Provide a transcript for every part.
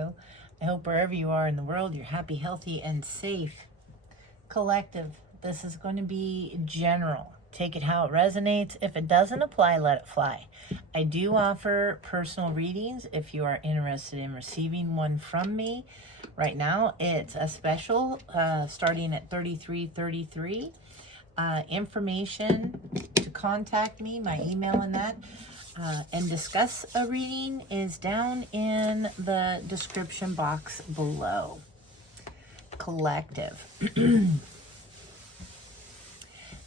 you. I hope wherever you are in the world, you're happy, healthy, and safe. Collective, this is going to be general. Take it how it resonates. If it doesn't apply, let it fly. I do offer personal readings if you are interested in receiving one from me. Right now, it's a special starting at $33.33. Information to contact me, my email and that, and discuss a reading is down in the description box below. Collective.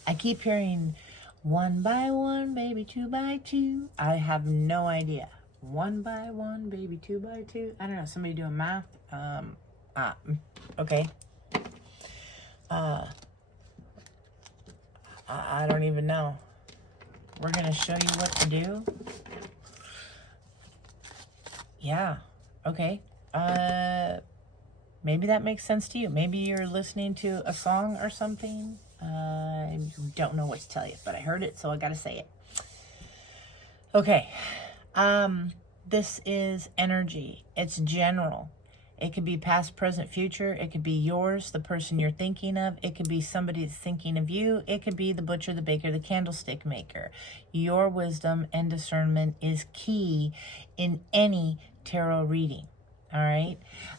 I keep hearing 1 by 1, baby, 2 by 2. I have no idea. 1 by 1, baby, 2 by 2. I don't know. Somebody doing math? Okay. I don't even know. We're going to show you what to do. Yeah. Okay. Maybe that makes sense to you. Maybe you're listening to a song or something. I don't know what to tell you, but I heard it, so I got to say it. Okay. This is energy. It's general. It could be past, present, future. It could be yours, the person you're thinking of. It could be somebody that's thinking of you. It could be the butcher, the baker, the candlestick maker. Your wisdom and discernment is key in any tarot reading. All right.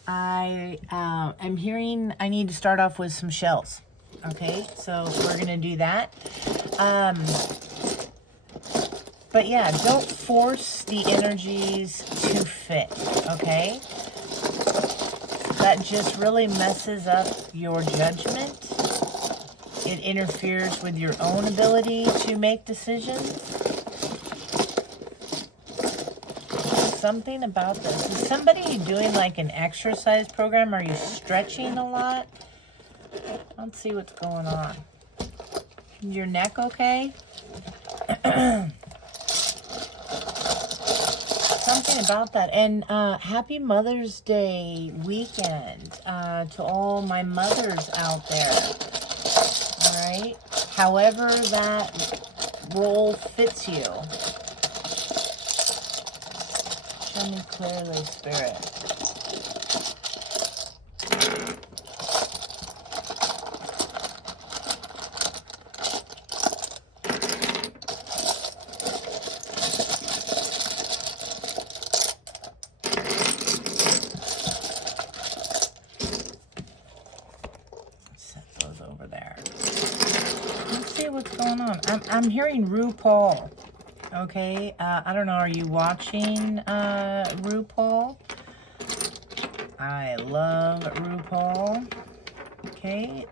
I'm hearing I need to start off with some shells. Okay, so we're going to do that. But yeah, don't force the energies to fit, okay? That just really messes up your judgment. It interferes with your own ability to make decisions. Something about this. Is somebody doing like an exercise program? Are you stretching a lot? Let's see what's going on. Your neck okay? Something about that. And happy Mother's Day weekend to all my mothers out there. All right? However that role fits you. Show me clearly, Spirit. What's going on? I'm hearing RuPaul. Okay, I don't know. Are you watching RuPaul? I love RuPaul. Okay,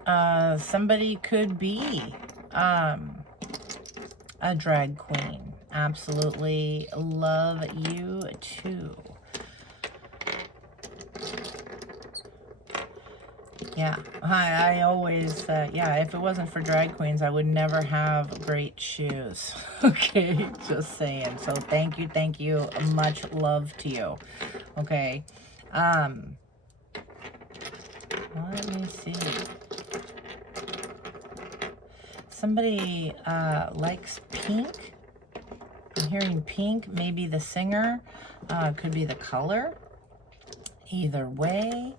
somebody could be a drag queen. Absolutely love you too. Yeah, I always, yeah, if it wasn't for drag queens, I would never have great shoes. Okay, just saying. So thank you. Much love to you. Okay. Let me see. Somebody likes pink. I'm hearing pink, maybe the singer. Could be the color. Either way.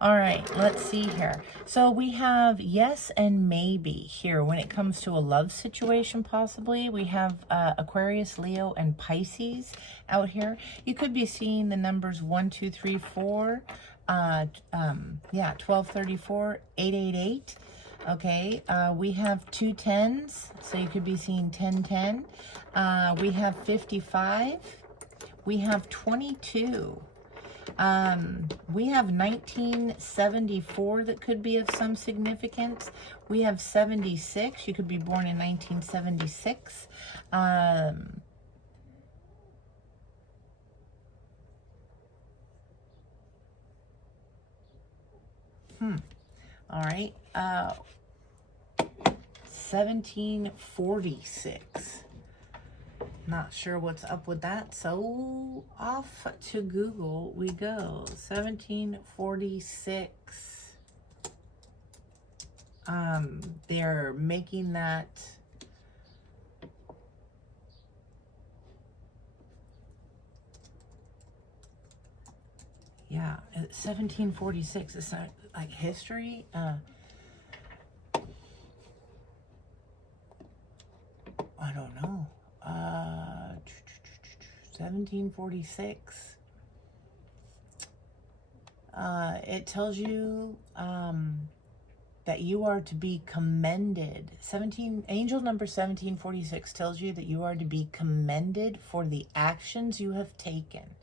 All right, let's see here. So we have yes and maybe here when it comes to a love situation, possibly. We have Aquarius, Leo, and Pisces out here. You could be seeing the numbers 1, 2, 3, 4, 1234, 888. Okay, we have 2 10s, so you could be seeing 1010. We have 55. We have 22. We have 1974 that could be of some significance. We have 76. You could be born in 1976. All right. 1746. Not sure what's up with that, so off to Google we go. 1746. They're making that Yeah, 1746. It's not like history. I don't know. 1746. It tells you that you are to be commended. Angel number 1746 tells you that you are to be commended for the actions you have taken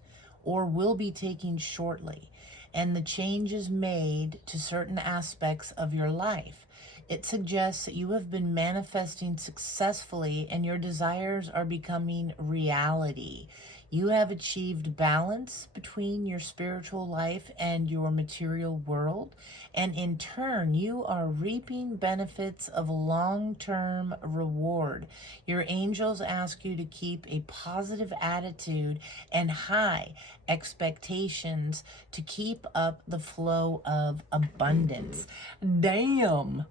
or will be taking shortly, and the changes made to certain aspects of your life. It suggests that you have been manifesting successfully and your desires are becoming reality. You have achieved balance between your spiritual life and your material world, and in turn, you are reaping benefits of long-term reward. Your angels ask you to keep a positive attitude and high expectations to keep up the flow of abundance. Damn.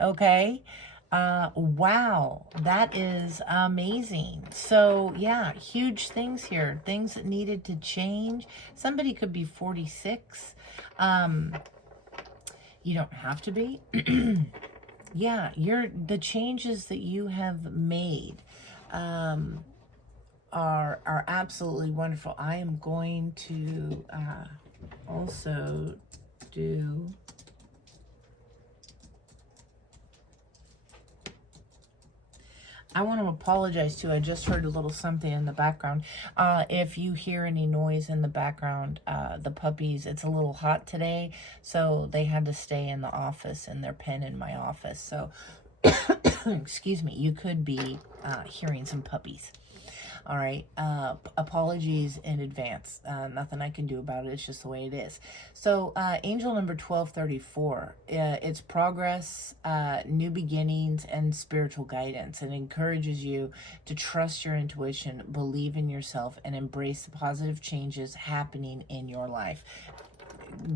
Okay. Wow, that is amazing. So yeah, huge things here, things that needed to change. Somebody could be 46. You don't have to be. Yeah, the changes that you have made are absolutely wonderful. I am going to also do I want to apologize too. I just heard a little something in the background. If you hear any noise in the background, the puppies, it's a little hot today, so they had to stay in the office in their pen in my office. So, excuse me, you could be hearing some puppies. All right. Apologies in advance. Nothing I can do about it. It's just the way it is. So angel number 1234, it's progress, new beginnings, and spiritual guidance. It encourages you to trust your intuition, believe in yourself, and embrace the positive changes happening in your life.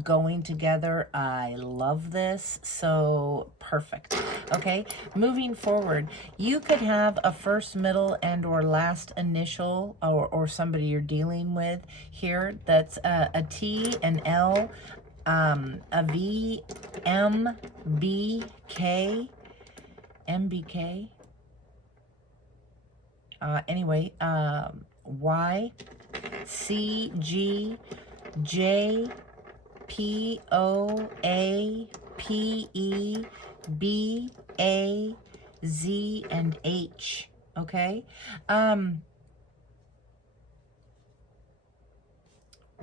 Going together, I love this. So perfect. Okay, moving forward, you could have a first, middle, and or last initial, or somebody you're dealing with here that's a T, an L, a V, M, B, K, MBK. Anyway, Y, C, G, J, P, O, A, P, E, B, A, Z, and H. Okay.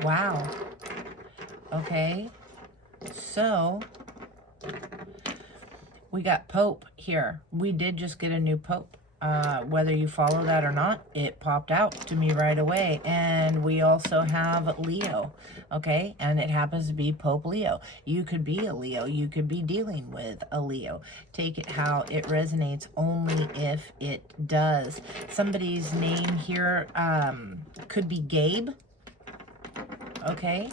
Wow. Okay. So we got Pope here. We did just get a new Pope. Whether you follow that or not, it popped out to me right away. And we also have Leo, okay? And it happens to be Pope Leo. You could be a Leo. You could be dealing with a Leo. Take it how it resonates, only if it does. Somebody's name here could be Gabe, okay?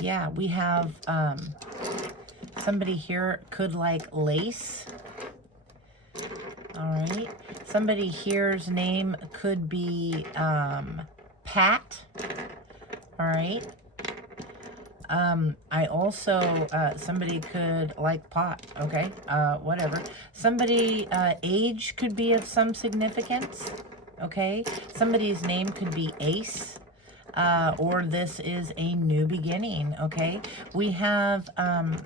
Yeah, we have somebody here could like Lace. All right. Somebody here's name could be Pat. All right. I also, somebody could like pot. Okay. Whatever. Somebody, age could be of some significance. Okay. Somebody's name could be Ace. Or this is a new beginning, okay? We have,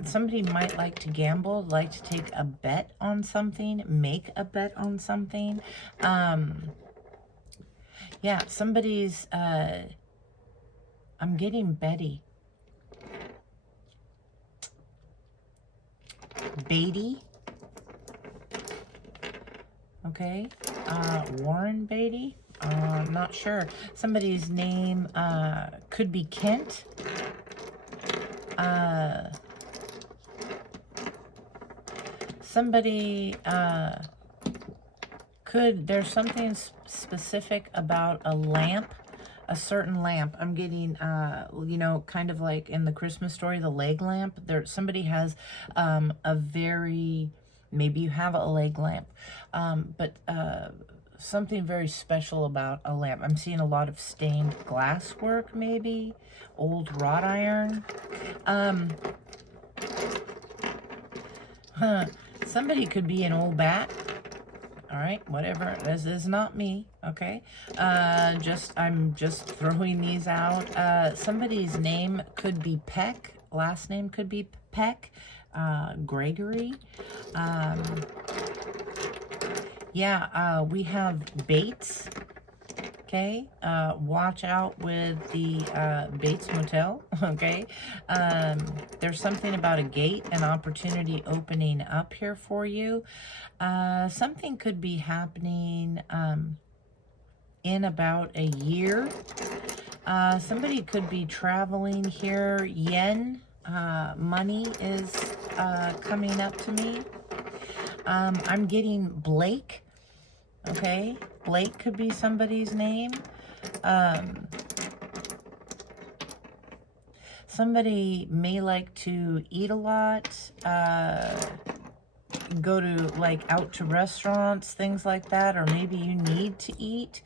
somebody might like to gamble, like to take a bet on something, make a bet on something. Yeah, somebody's, I'm getting Betty. Beatty. Okay. Warren Beatty. I'm not sure. Somebody's name could be Kent. Somebody there's something specific about a lamp, a certain lamp. I'm getting, you know, kind of like in the Christmas story, the leg lamp. Somebody has maybe you have a leg lamp, but something very special about a lamp. I'm seeing a lot of stained glass work, maybe. Old wrought iron. Somebody could be an old bat. All right, whatever. This is not me, okay? I'm just throwing these out. Somebody's name could be Peck. Last name could be Peck. Gregory. We have Bates. Okay, watch out with the Bates Motel, okay? There's something about a gate, an opportunity opening up here for you. Something could be happening in about a year. Somebody could be traveling here. Yen money is coming up to me. I'm getting Blake. Okay, Blake could be somebody's name. Somebody may like to eat a lot, go to like out to restaurants, things like that, or maybe you need to eat.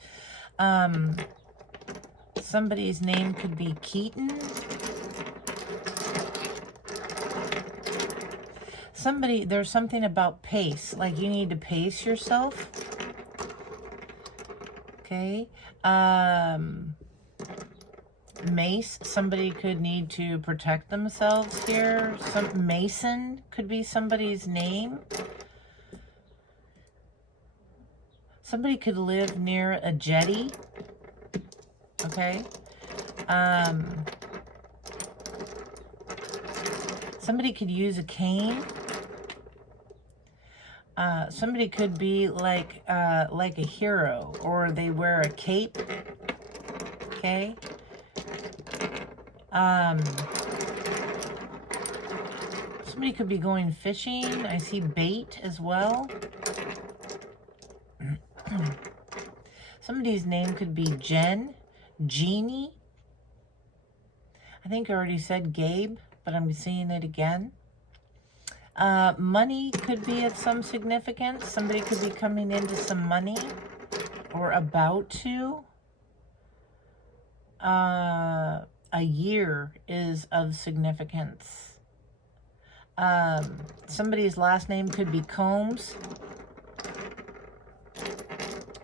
Somebody's name could be Keaton. There's something about pace, like you need to pace yourself. Okay, Mace, somebody could need to protect themselves here. Mason could be somebody's name. Somebody could live near a jetty. Okay. Somebody could use a cane. Somebody could be like a hero, or they wear a cape. Okay. Somebody could be going fishing. I see bait as well. Somebody's name could be Jen, Jeannie. I think I already said Gabe, but I'm seeing it again. Money could be of some significance. Somebody could be coming into some money or about to. A year is of significance. Somebody's last name could be Combs.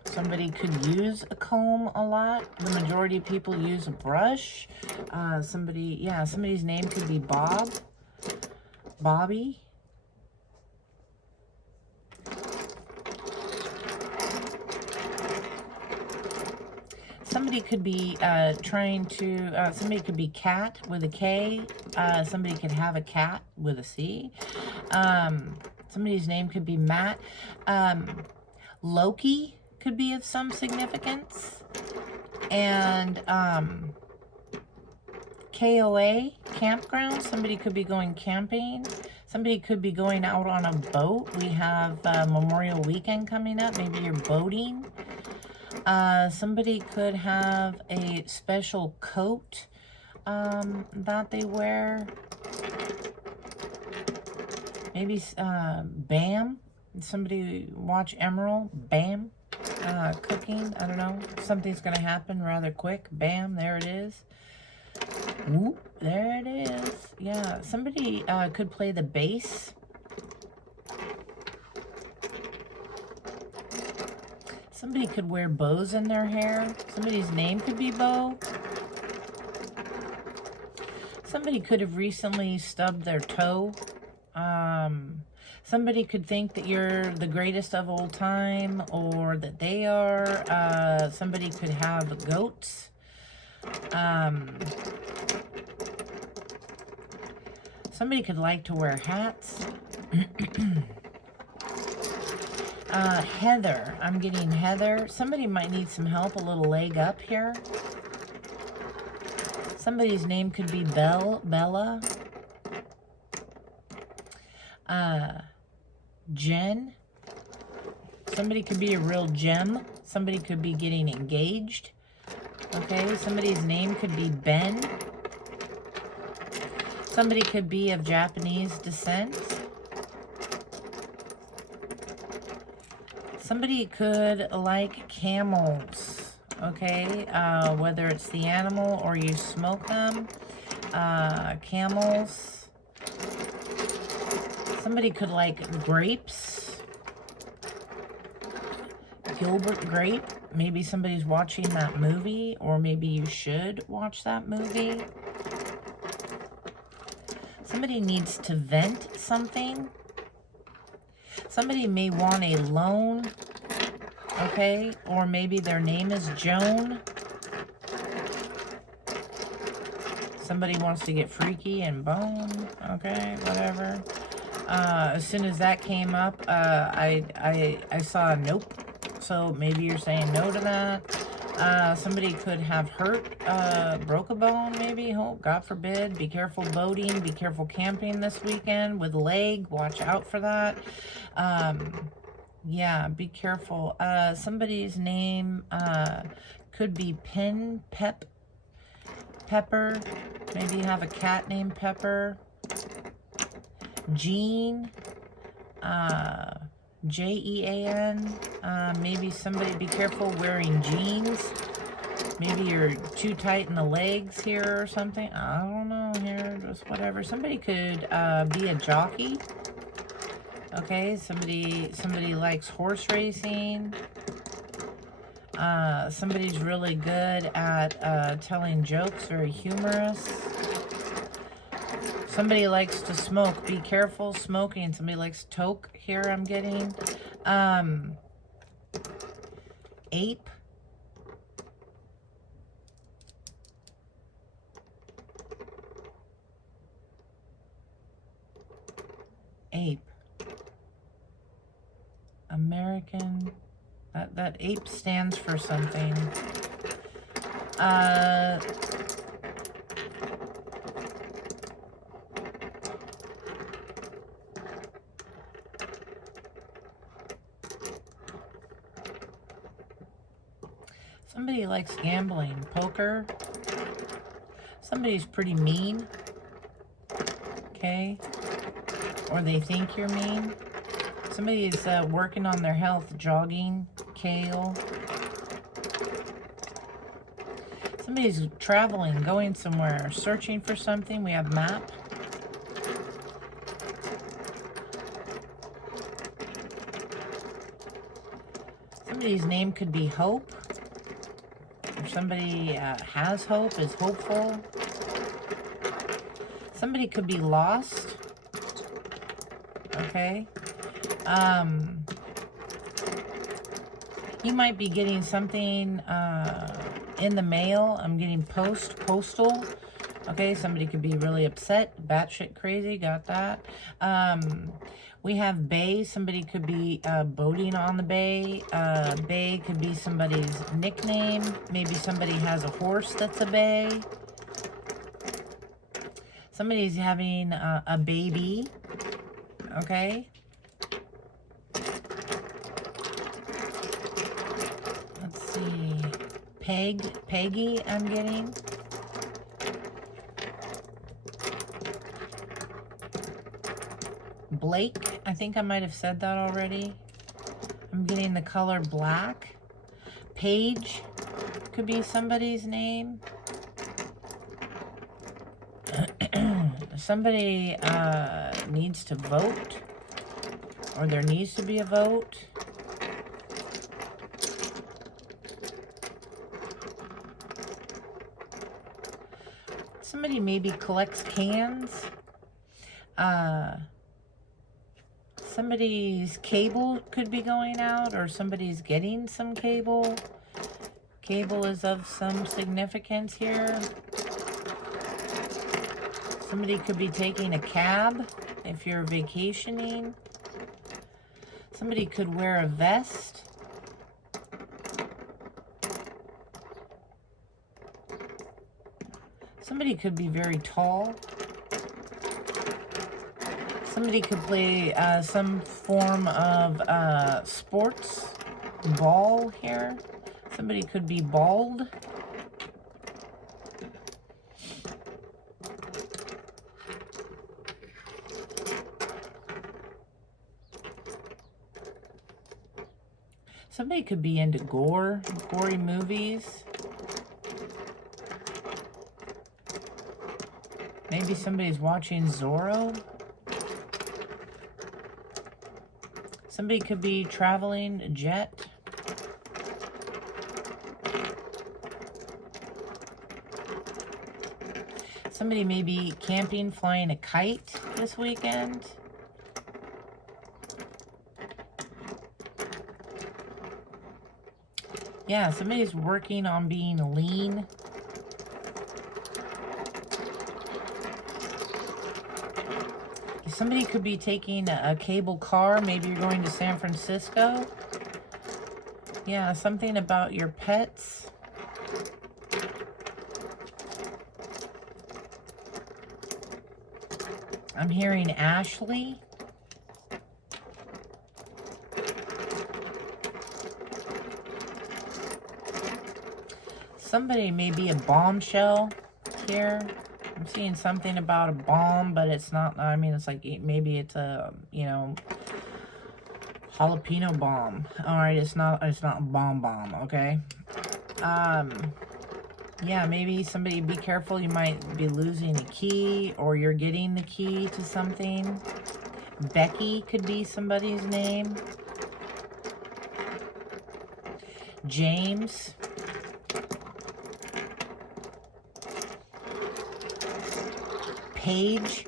Somebody could use a comb a lot. The majority of people use a brush. Somebody's name could be Bob. Bobby. Somebody could be somebody could be Cat with a K. Somebody could have a cat with a C. Somebody's name could be Matt. Loki could be of some significance. And KOA, campground. Somebody could be going camping. Somebody could be going out on a boat. We have Memorial Weekend coming up. Maybe you're boating. Somebody could have a special coat that they wear. Maybe Bam. Somebody watch Emerald. Bam. Cooking. I don't know. Something's going to happen rather quick. Bam. There it is. Whoop. There it is. Yeah. Somebody could play the bass. Somebody could wear bows in their hair. Somebody's name could be Bo. Somebody could have recently stubbed their toe. Somebody could think that you're the greatest of all time, or that they are. Somebody could have goats. Somebody could like to wear hats. Heather. I'm getting Heather. Somebody might need some help, a little leg up here. Somebody's name could be Bella. Jen. Somebody could be a real gem. Somebody could be getting engaged. Okay, somebody's name could be Ben. Somebody could be of Japanese descent. Somebody could like camels, okay? Whether it's the animal or you smoke them. Camels. Somebody could like grapes. Gilbert Grape. Maybe somebody's watching that movie, or maybe you should watch that movie. Somebody needs to vent something. Somebody may want a loan, okay? Or maybe their name is Joan. Somebody wants to get freaky and bone, okay? Whatever. As soon as that came up, I saw a nope. So maybe you're saying no to that. Somebody could have hurt, broke a bone, maybe. Oh, God forbid. Be careful boating. Be careful camping this weekend with leg. Watch out for that. Yeah, be careful. Somebody's name could be Pepper. Maybe you have a cat named Pepper. Jean. Jean. Maybe somebody, be careful wearing jeans. Maybe you're too tight in the legs here or something. I don't know here, just whatever. Somebody could be a jockey. Okay, somebody likes horse racing. Somebody's really good at telling jokes, very humorous. Somebody likes to smoke. Be careful smoking. Somebody likes toke here, I'm getting. Ape. Ape. American. That ape stands for something. Somebody likes gambling. Poker. Somebody's pretty mean. Okay. Or they think you're mean. Somebody's working on their health. Jogging. Kale. Somebody's traveling, going somewhere, searching for something. We have map. Somebody's name could be Hope. Or somebody has hope, is hopeful. Somebody could be lost. Okay. You might be getting something in the mail. I'm getting postal. Okay, somebody could be really upset, batshit crazy, got that. We have bay. Somebody could be boating on the bay. Bay could be somebody's nickname. Maybe somebody has a horse that's a bay. Somebody's having a baby. Okay. Let's see. Peggy, I'm getting. Blake, I think I might have said that already. I'm getting the color black. Paige could be somebody's name. Somebody needs to vote, or there needs to be a vote. Somebody maybe collects cans. Somebody's cable could be going out, or somebody's getting some cable. Cable is of some significance here. Somebody could be taking a cab if you're vacationing. Somebody could wear a vest. Somebody could be very tall. Somebody could play some form of sports, ball here. Somebody could be bald. Somebody could be into gory movies. Maybe somebody's watching Zorro. Somebody could be traveling a jet. Somebody may be camping, flying a kite this weekend. Yeah, somebody's working on being lean. Somebody could be taking a cable car. Maybe you're going to San Francisco. Yeah, something about your pets. I'm hearing Ashley. Somebody may be a bombshell here. I'm seeing something about a bomb, but it's not, I mean, it's like, maybe it's a, you know, jalapeno bomb. All right, it's not a bomb, okay? Yeah, maybe somebody, be careful, you might be losing a key, or you're getting the key to something. Becky could be somebody's name. James. Paige.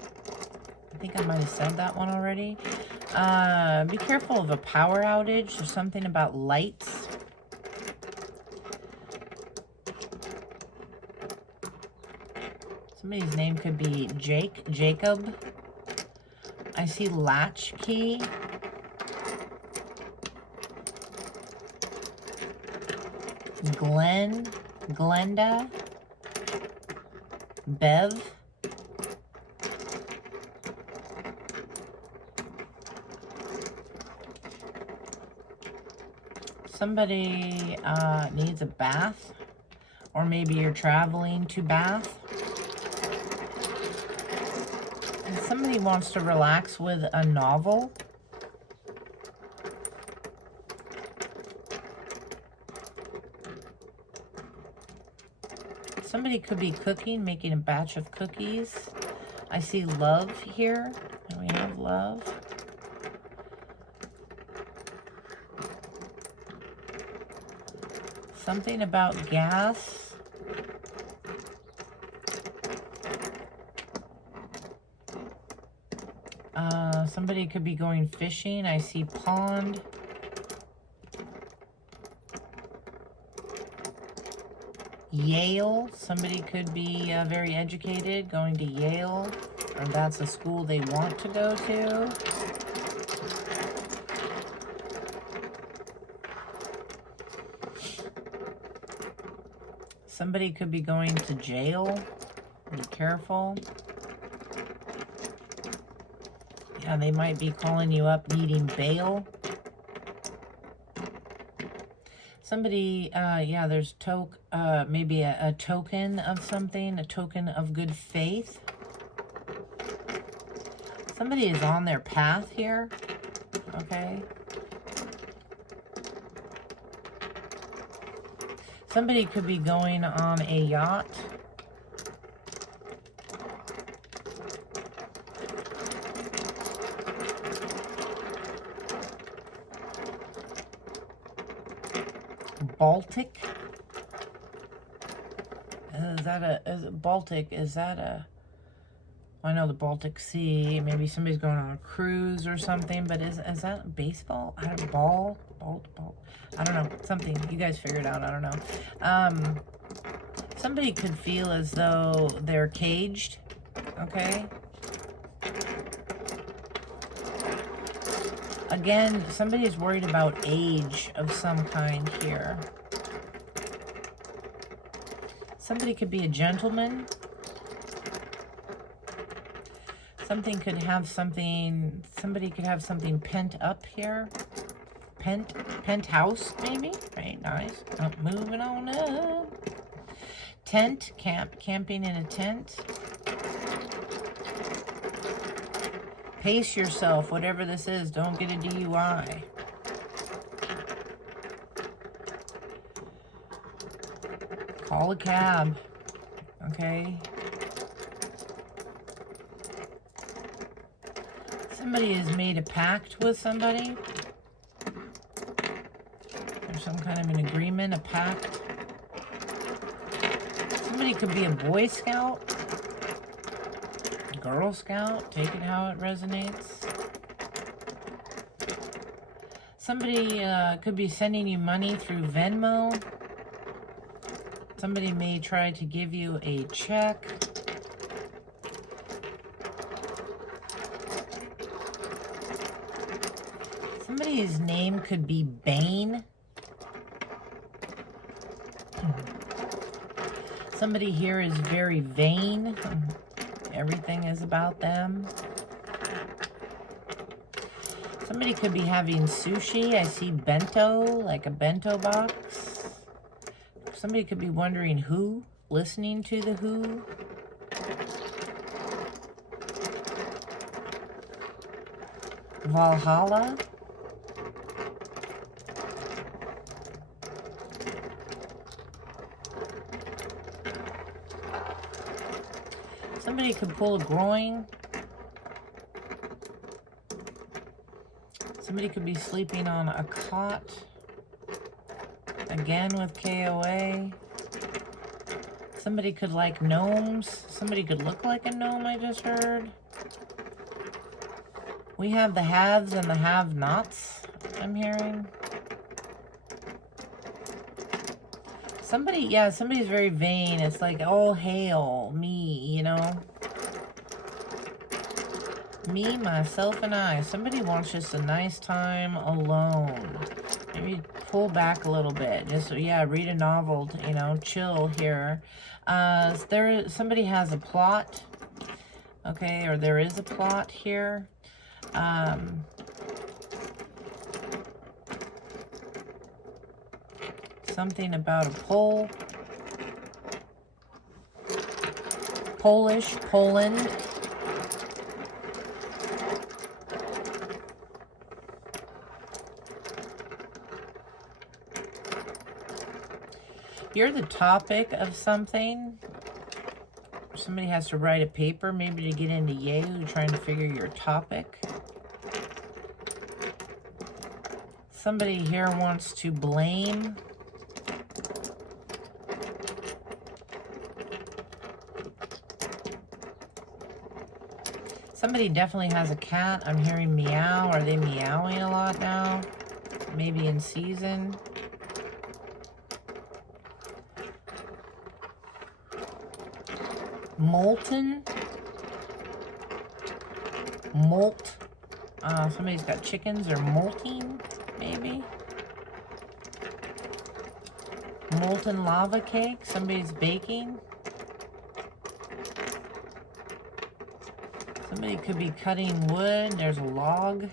I think I might have said that one already. Be careful of a power outage or something about lights. Somebody's name could be Jacob. I see latchkey. Glenda. Bev. Somebody needs a bath, or maybe you're traveling to Bath. And somebody wants to relax with a novel. Somebody could be cooking, making a batch of cookies. I see love here. And we have love. Something about gas. Somebody could be going fishing. I see pond. Yale. Somebody could be very educated, going to Yale, or that's a school they want to go to. Somebody could be going to jail. Be careful. Yeah, they might be calling you up needing bail. Somebody, yeah, there's maybe a token of something, a token of good faith. Somebody is on their path here, okay? Somebody could be going on a yacht. Baltic. Is that a, I know the Baltic Sea. Maybe somebody's going on a cruise or something, but is that baseball? I don't know, ball. I don't know, something. You guys figure it out, I don't know. Somebody could feel as though they're caged, okay? Again, somebody is worried about age of some kind here. Somebody could be a gentleman. Somebody could have something pent up here. Penthouse, maybe? Right, nice. Moving on up. Tent, camping in a tent. Pace yourself, whatever this is. Don't get a DUI. Call a cab. Okay. Somebody has made a pact with somebody. There's some kind of an agreement, a pact. Somebody could be a Boy Scout, Girl Scout, take it how it resonates. Somebody could be sending you money through Venmo. Somebody may try to give you a check. Somebody's name could be Bane. Somebody here is very vain. Everything is about them. Somebody could be having sushi. I see bento, like a bento box. Somebody could be wondering who, listening to the Who. Valhalla. Somebody could pull a groin. Somebody could be sleeping on a cot. Again with KOA. Somebody could like gnomes. Somebody could look like a gnome, I just heard. We have the haves and the have-nots, I'm hearing. Somebody, yeah, somebody's very vain. It's like, oh, hail, me, you know? Me, myself, and I. Somebody wants just a nice time alone. Maybe pull back a little bit. Just, yeah, read a novel, you know, chill here. Somebody has a plot, okay, or there is a plot here. Something about a Poland. You're the topic of something. Somebody has to write a paper, maybe to get into Yahoo, trying to figure your topic. Somebody here wants to blame. Somebody definitely has a cat. I'm hearing meow. Are they meowing a lot now? Maybe in season. Molten. Molt. Somebody's got chickens or molting, maybe. Molten lava cake. Somebody's baking. Somebody could be cutting wood. There's a log.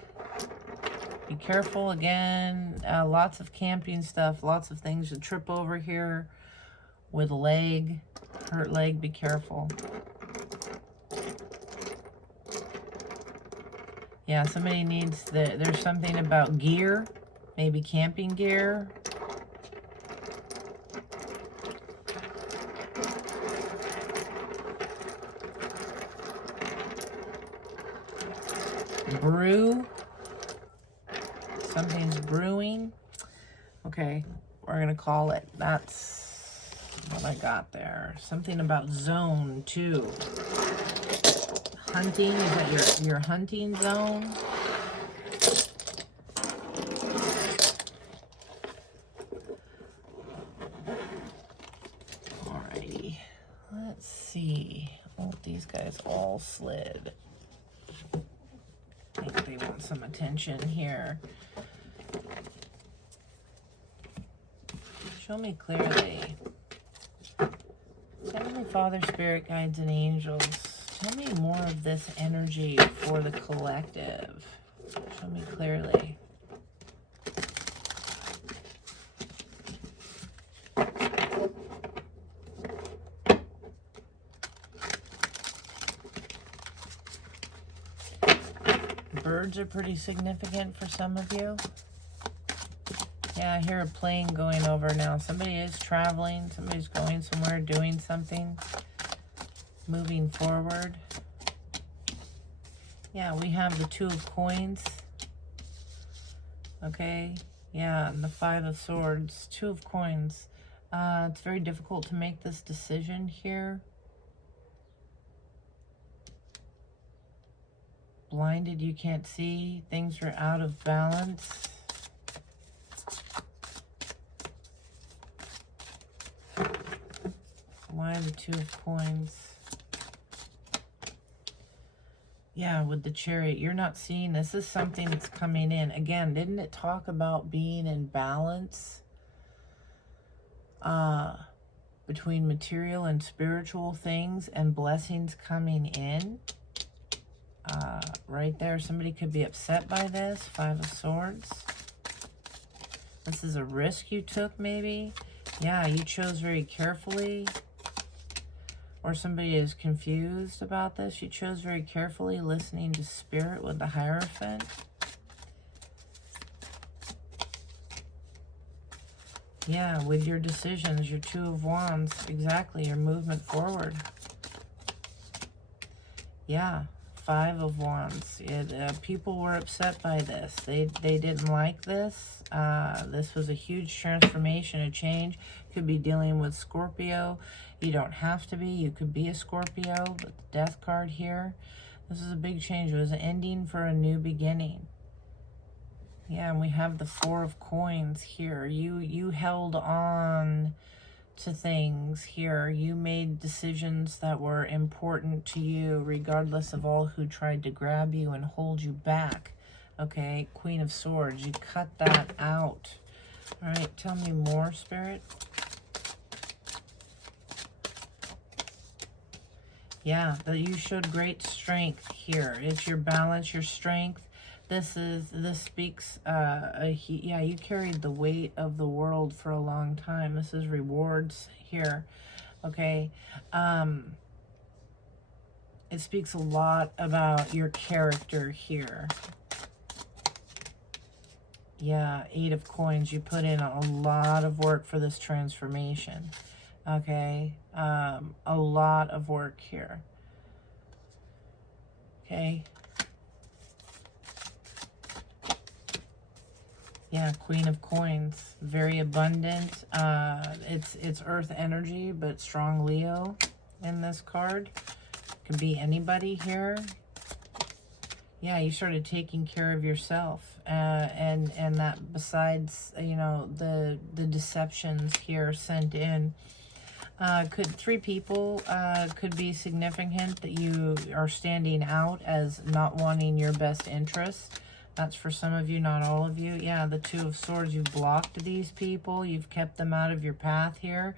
Be careful again. Lots of camping stuff. Lots of things to trip over here with a leg. Hurt leg. Be careful. Yeah, somebody needs there's something about gear. Maybe camping gear. Brew. Something's brewing. Okay, we're going to call it. That's what I got there. Something about zone, too. Hunting. Is that your hunting zone? Alrighty. Let's see. Oh, these guys all slid. I think they want some attention here. Show me clearly. Heavenly Father, Spirit Guides, and Angels, tell me more of this energy for the collective. Show me clearly. Birds are pretty significant for some of you. Yeah, I hear a plane going over now. Somebody is traveling. Somebody's going somewhere, doing something, moving forward. Yeah, we have the Two of Coins. Okay. Yeah, and the Five of Swords. Two of Coins. It's very difficult to make this decision here. Blinded, you can't see. Things are out of balance. Why the Two of Coins? Yeah, with the Chariot, you're not seeing this. This is something that's coming in. Again, didn't it talk about being in balance between material and spiritual things and blessings coming in? Right there, somebody could be upset by this. Five of Swords. This is a risk you took, maybe. Yeah, you chose very carefully. Or somebody is confused about this. You chose very carefully, listening to Spirit with the Hierophant. Yeah, with your decisions, your Two of Wands. Exactly, your movement forward. Yeah. Five of Wands. People were upset by this. They didn't like this. This was a huge transformation, a change. Could be dealing with Scorpio. You don't have to be. You could be a Scorpio. But the Death card here. This is a big change. It was an ending for a new beginning. Yeah, and we have the Four of Coins here. You held on to things here. You made decisions that were important to you, regardless of all who tried to grab you and hold you back. Okay, Queen of Swords, you cut that out. All right, tell me more, Spirit. Yeah, that you showed great strength here. It's your balance, your strength. This speaks, yeah, you carried the weight of the world for a long time. This is rewards here, okay? It speaks a lot about your character here. Yeah, Eight of Coins. You put in a lot of work for this transformation, okay? A lot of work here, okay? Yeah, Queen of Coins, very abundant. It's earth energy, but strong Leo in this card. Could be anybody here. Yeah, you started taking care of yourself, and that besides, you know, the deceptions here sent in. Three people could be significant that you are standing out as not wanting your best interest. That's for some of you, not all of you. Yeah, the Two of Swords, you've blocked these people. You've kept them out of your path here.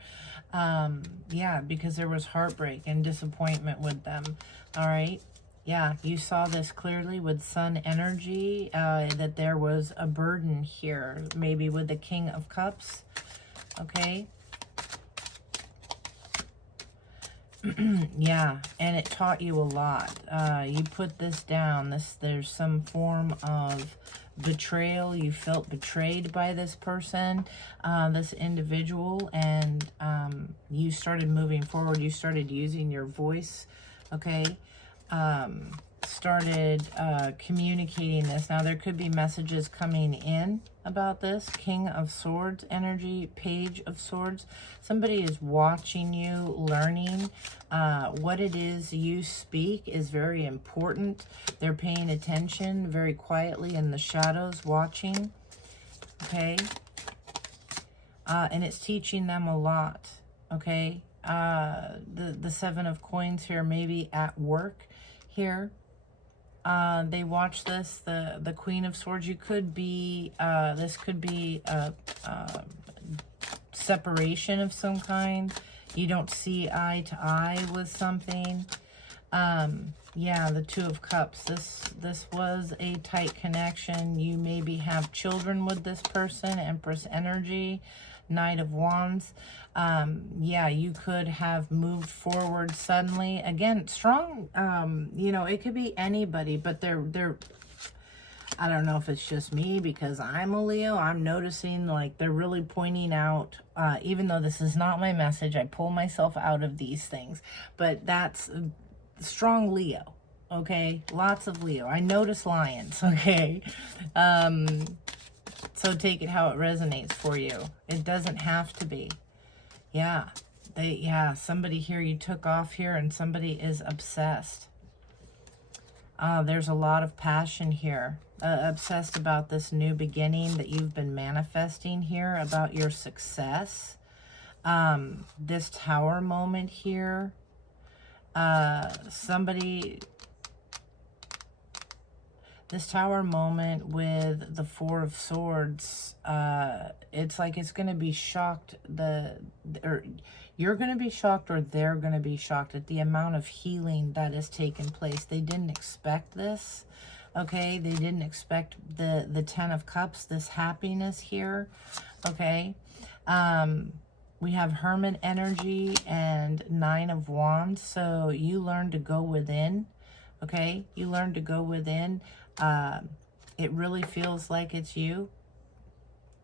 Yeah, because there was heartbreak and disappointment with them. All right. Yeah, you saw this clearly with Sun energy, that there was a burden here, maybe with the King of Cups. Okay. Yeah, and it taught you a lot. You put this down. There's some form of betrayal. You felt betrayed by this person, this individual, and you started moving forward. You started using your voice, okay? Started communicating this. Now, there could be messages coming in about this. King of Swords energy, Page of Swords. Somebody is watching you, learning. What it is you speak is very important. They're paying attention very quietly in the shadows, watching. Okay? And it's teaching them a lot. Okay? The Seven of Coins here, maybe at work here. They watch this, the Queen of Swords. You could be, this could be a separation of some kind. You don't see eye to eye with something. Yeah, the Two of Cups. This was a tight connection. You maybe have children with this person. Empress energy. Knight of Wands. Yeah, you could have moved forward suddenly. Again, strong, you know, it could be anybody, but they're I don't know if it's just me because I'm a Leo. I'm noticing like they're really pointing out, even though this is not my message, I pull myself out of these things, but that's strong Leo. Okay, lots of Leo. I notice lions. Okay, so take it how it resonates for you. It doesn't have to be. Yeah, somebody here, you took off here and somebody is obsessed. There's a lot of passion here. Obsessed about this new beginning that you've been manifesting here, about your success. This tower moment here. This tower moment with the Four of Swords, it's like it's going to be shocked, or you're going to be shocked or they're going to be shocked at the amount of healing that has taken place. They didn't expect this, okay? They didn't expect the Ten of Cups, this happiness here, okay? We have Hermit energy and Nine of Wands, so you learn to go within, okay? You learn to go within. It really feels like it's you.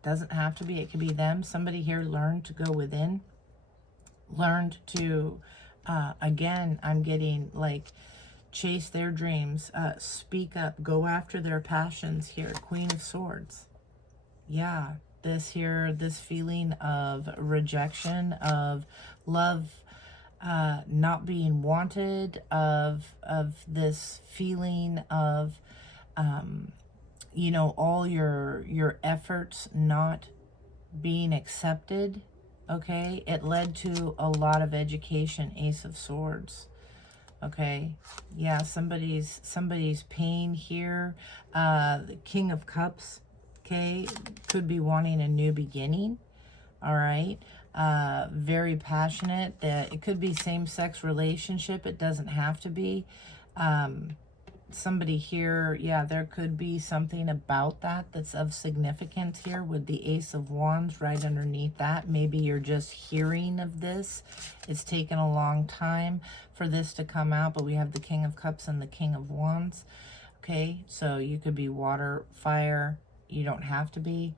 Doesn't have to be. It could be them. Somebody here learned to go within. Learned to, again, I'm getting like chase their dreams. Speak up. Go after their passions here. Queen of Swords. Yeah. This here, this feeling of rejection, of love not being wanted, of this feeling of you know, all your efforts not being accepted, okay? It led to a lot of education, Ace of Swords, okay? Yeah, somebody's pain here. The King of Cups, okay? Could be wanting a new beginning, all right? Very passionate. It could be same-sex relationship. It doesn't have to be. Somebody here, yeah, there could be something about that that's of significance here with the Ace of Wands right underneath that. Maybe you're just hearing of this. It's taken a long time for this to come out, but we have the King of Cups and the King of Wands. Okay, so you could be water, fire. You don't have to be.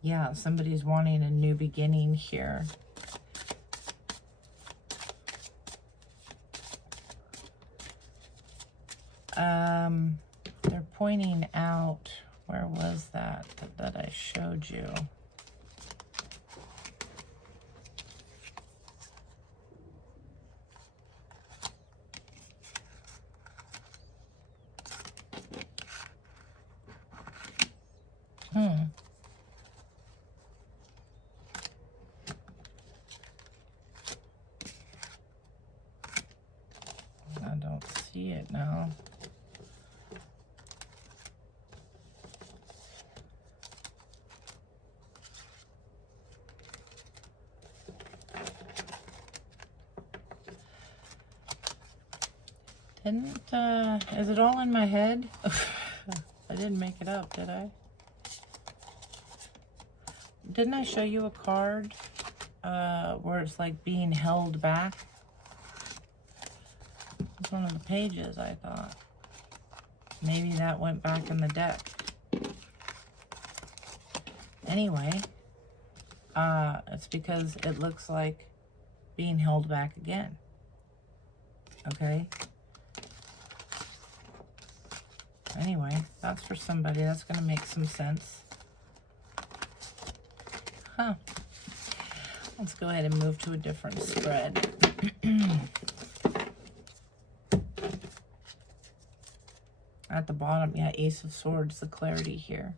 Yeah, somebody's wanting a new beginning here. They're pointing out, where was that I showed you? I don't see it now. Is it all in my head? I didn't make it up, did I? Didn't I show you a card where it's like being held back? It's one of the pages, I thought. Maybe that went back in the deck. Anyway, it's because it looks like being held back again. Okay? Anyway, that's for somebody. That's going to make some sense. Huh. Let's go ahead and move to a different spread. At the bottom, yeah, Ace of Swords, the clarity here.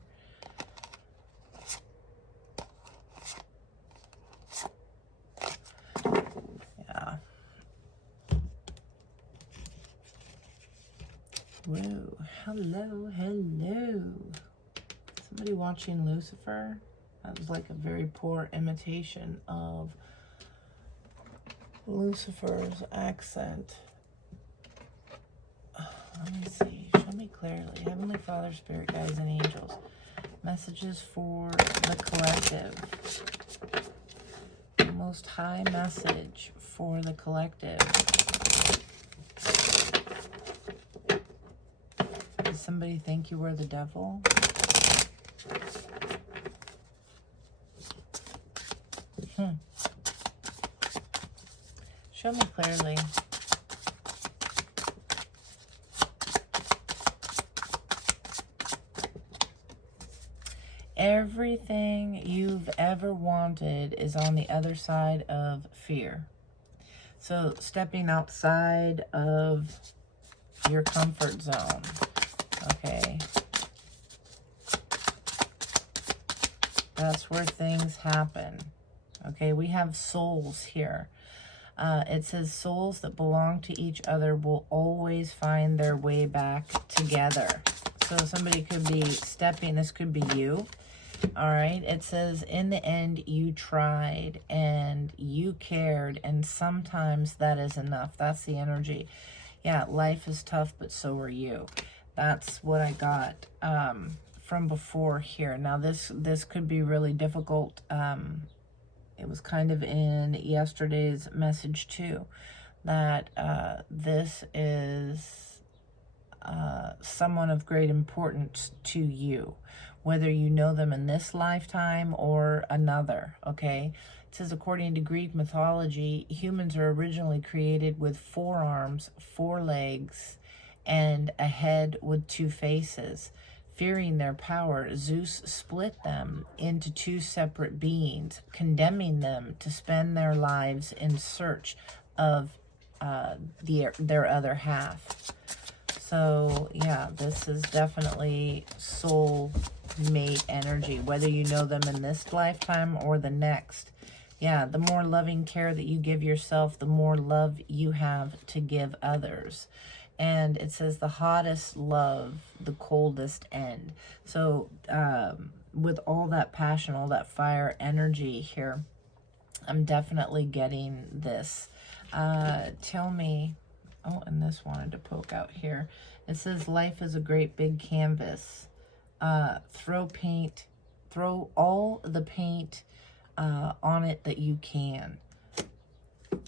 Yeah. Whoa. Hello, hello. Somebody watching Lucifer? That was like a very poor imitation of Lucifer's accent. Let me see. Show me clearly. Heavenly Father, Spirit Guides, and Angels. Messages for the collective. The Most High message for the collective. somebody think you were the devil? Show me clearly. Everything you've ever wanted is on the other side of fear. So stepping outside of your comfort zone, okay? That's where things happen, okay? We have souls here. It says souls that belong to each other will always find their way back together. So somebody could be stepping, this could be you. All right, it says, in the end, you tried and you cared, and sometimes that is enough. That's the energy. Yeah, life is tough, but so are you. That's what I got from before here. Now, this could be really difficult. It was kind of in yesterday's message, too, that this is someone of great importance to you, whether you know them in this lifetime or another, okay? It says, according to Greek mythology, humans are originally created with 4 arms, 4 legs, and a head with 2 faces. Fearing their power, Zeus split them into 2 separate beings, condemning them to spend their lives in search of their other half. So, yeah, this is definitely soul mate energy, whether you know them in this lifetime or the next. Yeah, the more loving care that you give yourself, the more love you have to give others. And it says the hottest love, the coldest end. So with all that passion, all that fire energy here, I'm definitely getting this. Tell me, oh, and this wanted to poke out here. It says life is a great big canvas. Throw all the paint on it that you can.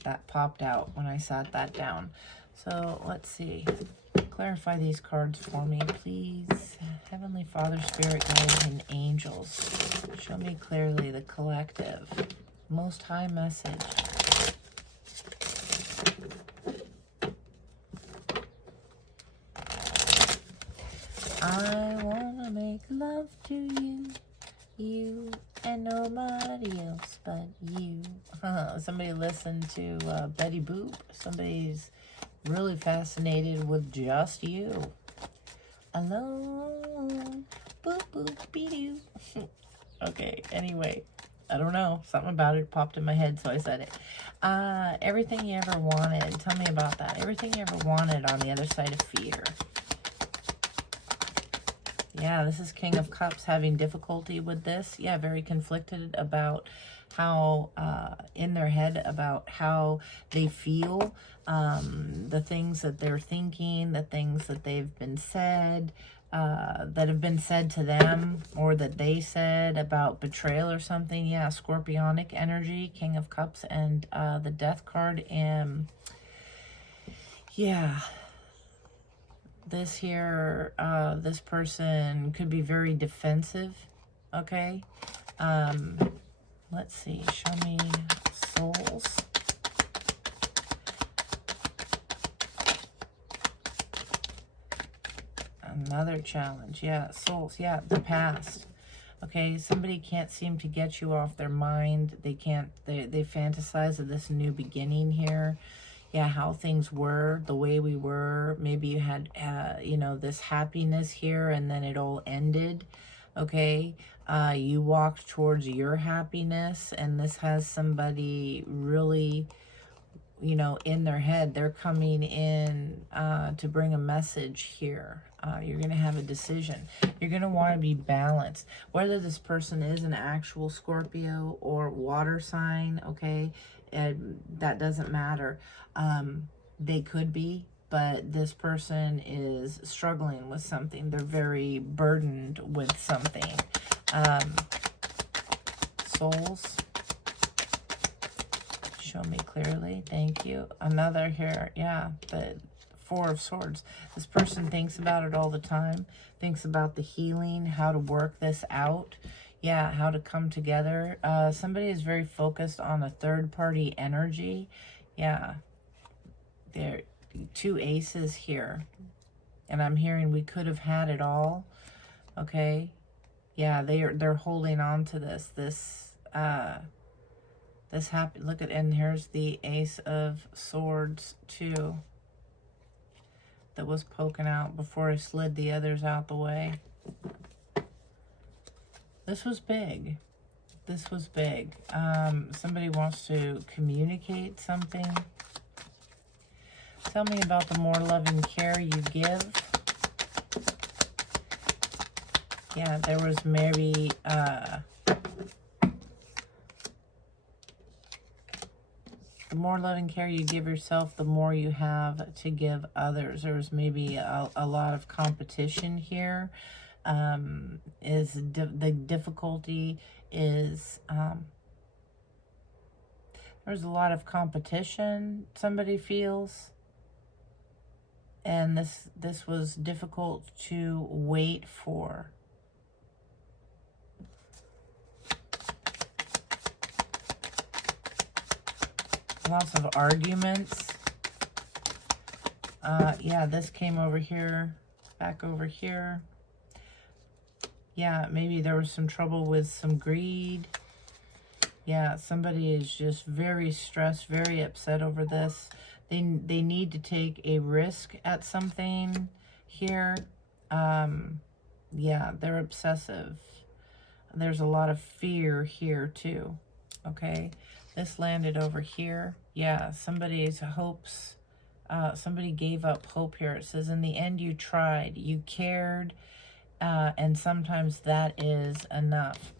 That popped out when I sat that down. So let's see. Clarify these cards for me, please. Heavenly Father, Spirit, Guides, and Angels. Show me clearly the collective. Most High message. I want to make love to you, you and nobody else but you. Somebody listened to Betty Boop. Somebody's really fascinated with just you. Alone. Boop, boop, be-doo. Okay, anyway. I don't know. Something about it popped in my head, so I said it. Everything you ever wanted. Tell me about that. Everything you ever wanted on the other side of fear. Yeah, this is King of Cups having difficulty with this. Yeah, very conflicted about how, in their head, about how they feel, the things that they're thinking, the things that they've been said, that have been said to them, or that they said about betrayal or something. Yeah, Scorpionic energy, King of Cups, and the Death card. And yeah, this here, this person could be very defensive, okay? Let's see, show me souls. Another challenge, yeah, souls, yeah, the past. Okay, somebody can't seem to get you off their mind. They can't, they fantasize of this new beginning here. Yeah, how things were, the way we were. Maybe you had, you know, this happiness here and then it all ended, okay? You walked towards your happiness, and this has somebody really, you know, in their head. They're coming in to bring a message here. You're going to have a decision. You're going to want to be balanced. Whether this person is an actual Scorpio or water sign, okay, that doesn't matter. They could be, but this person is struggling with something. They're very burdened with something. Souls. Show me clearly. Thank you. Another here. Yeah, the Four of Swords. This person thinks about it all the time, thinks about the healing, how to work this out. Yeah, how to come together. Somebody is very focused on a third-party energy. Yeah, there are 2 aces here. And I'm hearing we could have had it all. Okay. Yeah, they're holding on to this. This happy, look at, and here's the Ace of Swords too. That was poking out before I slid the others out the way. This was big. This was big. Somebody wants to communicate something. Tell me about the more loving care you give. Yeah, there was maybe the more loving care you give yourself, the more you have to give others. There was maybe a lot of competition here. The difficulty is there's a lot of competition somebody feels, and this was difficult to wait for. Lots of arguments. Yeah, this came over here, back over here. Yeah, maybe there was some trouble with some greed. Yeah, somebody is just very stressed, very upset over this. They need to take a risk at something here. Yeah, they're obsessive. There's a lot of fear here too. Okay, this landed over here. Yeah, somebody's hopes. Somebody gave up hope here. It says, in the end, you tried, you cared, and sometimes that is enough.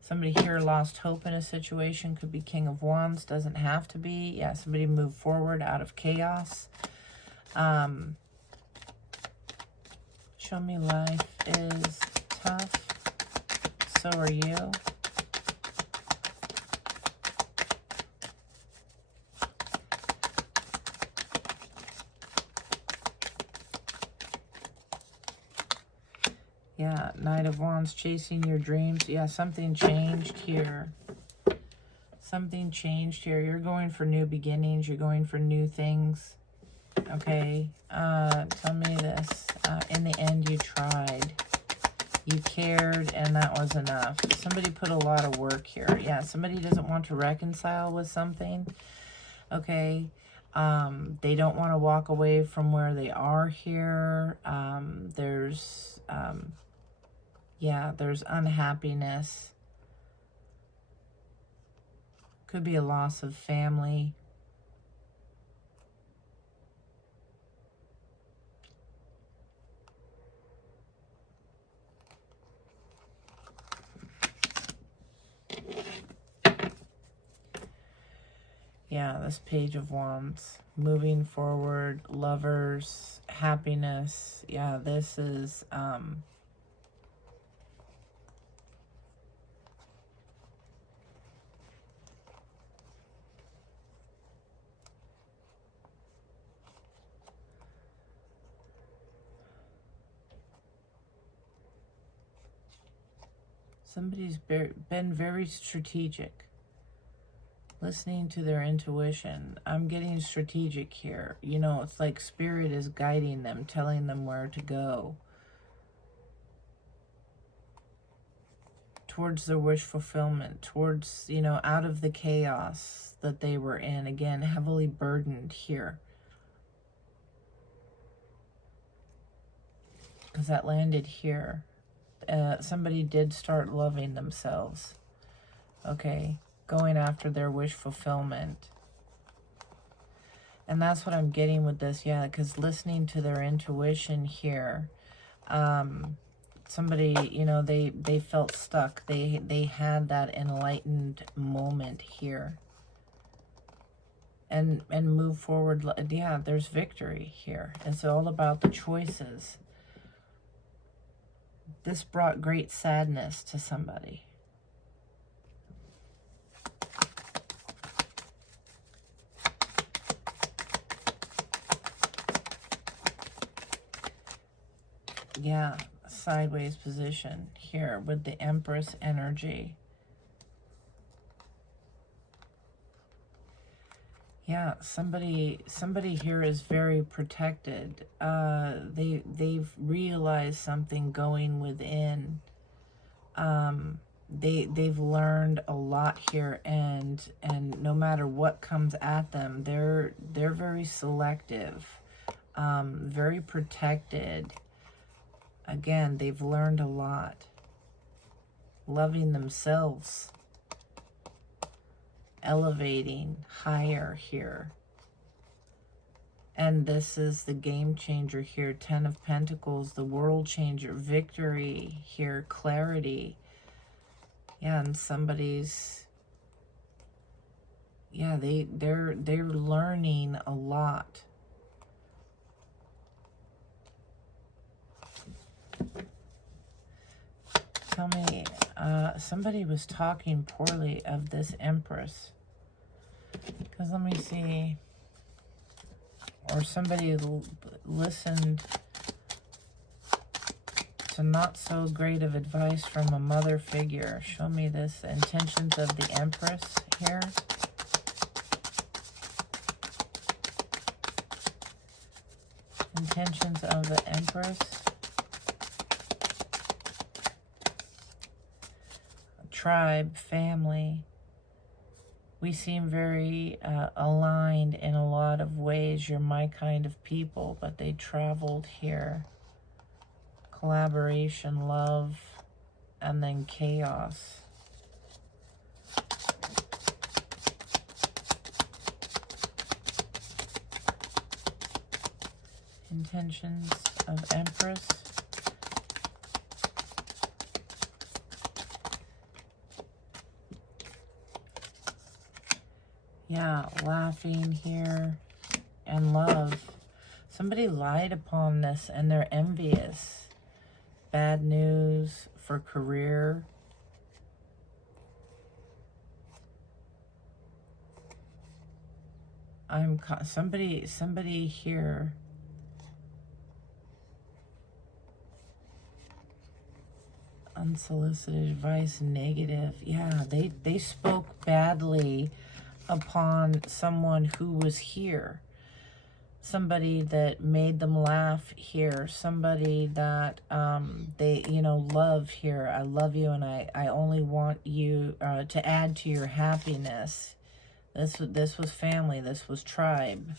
Somebody here lost hope in a situation. Could be King of Wands. Doesn't have to be. Yeah, somebody moved forward out of chaos. Show me life is tough. So are you. Yeah, Knight of Wands, chasing your dreams. Yeah, something changed here. Something changed here. You're going for new beginnings. You're going for new things. Okay. Tell me this. In the end, you tried. You cared, and that was enough. Somebody put a lot of work here. Yeah, somebody doesn't want to reconcile with something. Okay. They don't want to walk away from where they are here. Yeah, there's unhappiness. Could be a loss of family. Yeah, this Page of Wands. Moving forward, lovers, happiness. Yeah, this is... somebody's been very strategic. Listening to their intuition. I'm getting strategic here. You know, it's like Spirit is guiding them, telling them where to go. Towards their wish fulfillment. Towards, you know, out of the chaos that they were in. Again, heavily burdened here. Because that landed here. Somebody did start loving themselves. Okay. Going after their wish fulfillment. And that's what I'm getting with this. Yeah, because listening to their intuition here. Somebody, you know, they felt stuck. They had that enlightened moment here. And move forward. Yeah, there's victory here. It's all about the choices. This brought great sadness to somebody. Yeah, sideways position here with the Empress energy. Yeah, somebody here is very protected. They've realized something going within. They've learned a lot here, and no matter what comes at them, they're very selective, very protected. Again, they've learned a lot. Loving themselves. Elevating higher here. And this is the game changer here. 10 of Pentacles, the world changer. Victory here. Clarity. Yeah, and somebody's... Yeah, they're learning a lot. Tell me, somebody was talking poorly of this Empress. Because let me see. Or somebody listened to not so great of advice from a mother figure. Show me this. Intentions of the Empress here. Intentions of the Empress. Tribe, family. We seem very aligned in a lot of ways. You're my kind of people, but they traveled here. Collaboration, love, and then chaos. Intentions of Empress. Yeah, laughing here and love. Somebody lied upon this and they're envious. Bad news for career. Somebody here. Unsolicited advice, negative. Yeah, they spoke badly upon someone who was here. Somebody that made them laugh here. Somebody that they, you know, love here. I love you and I only want you to add to your happiness. This was family. This was tribe.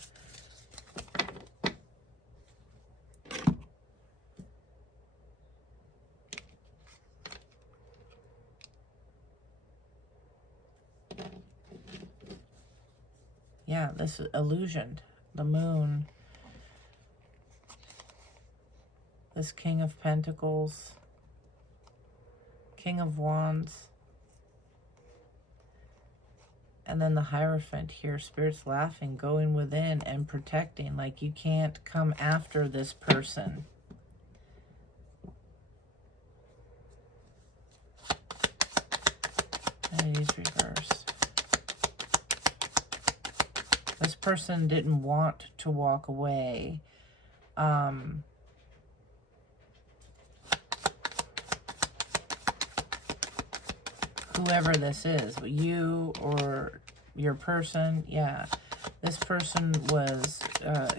Yeah, this is illusioned. The moon. This King of Pentacles. King of Wands. And then the Hierophant here. Spirit's laughing, going within and protecting. Like you can't come after this person. And he's reversed. This person didn't want to walk away. Whoever this is, you or your person, yeah. This person was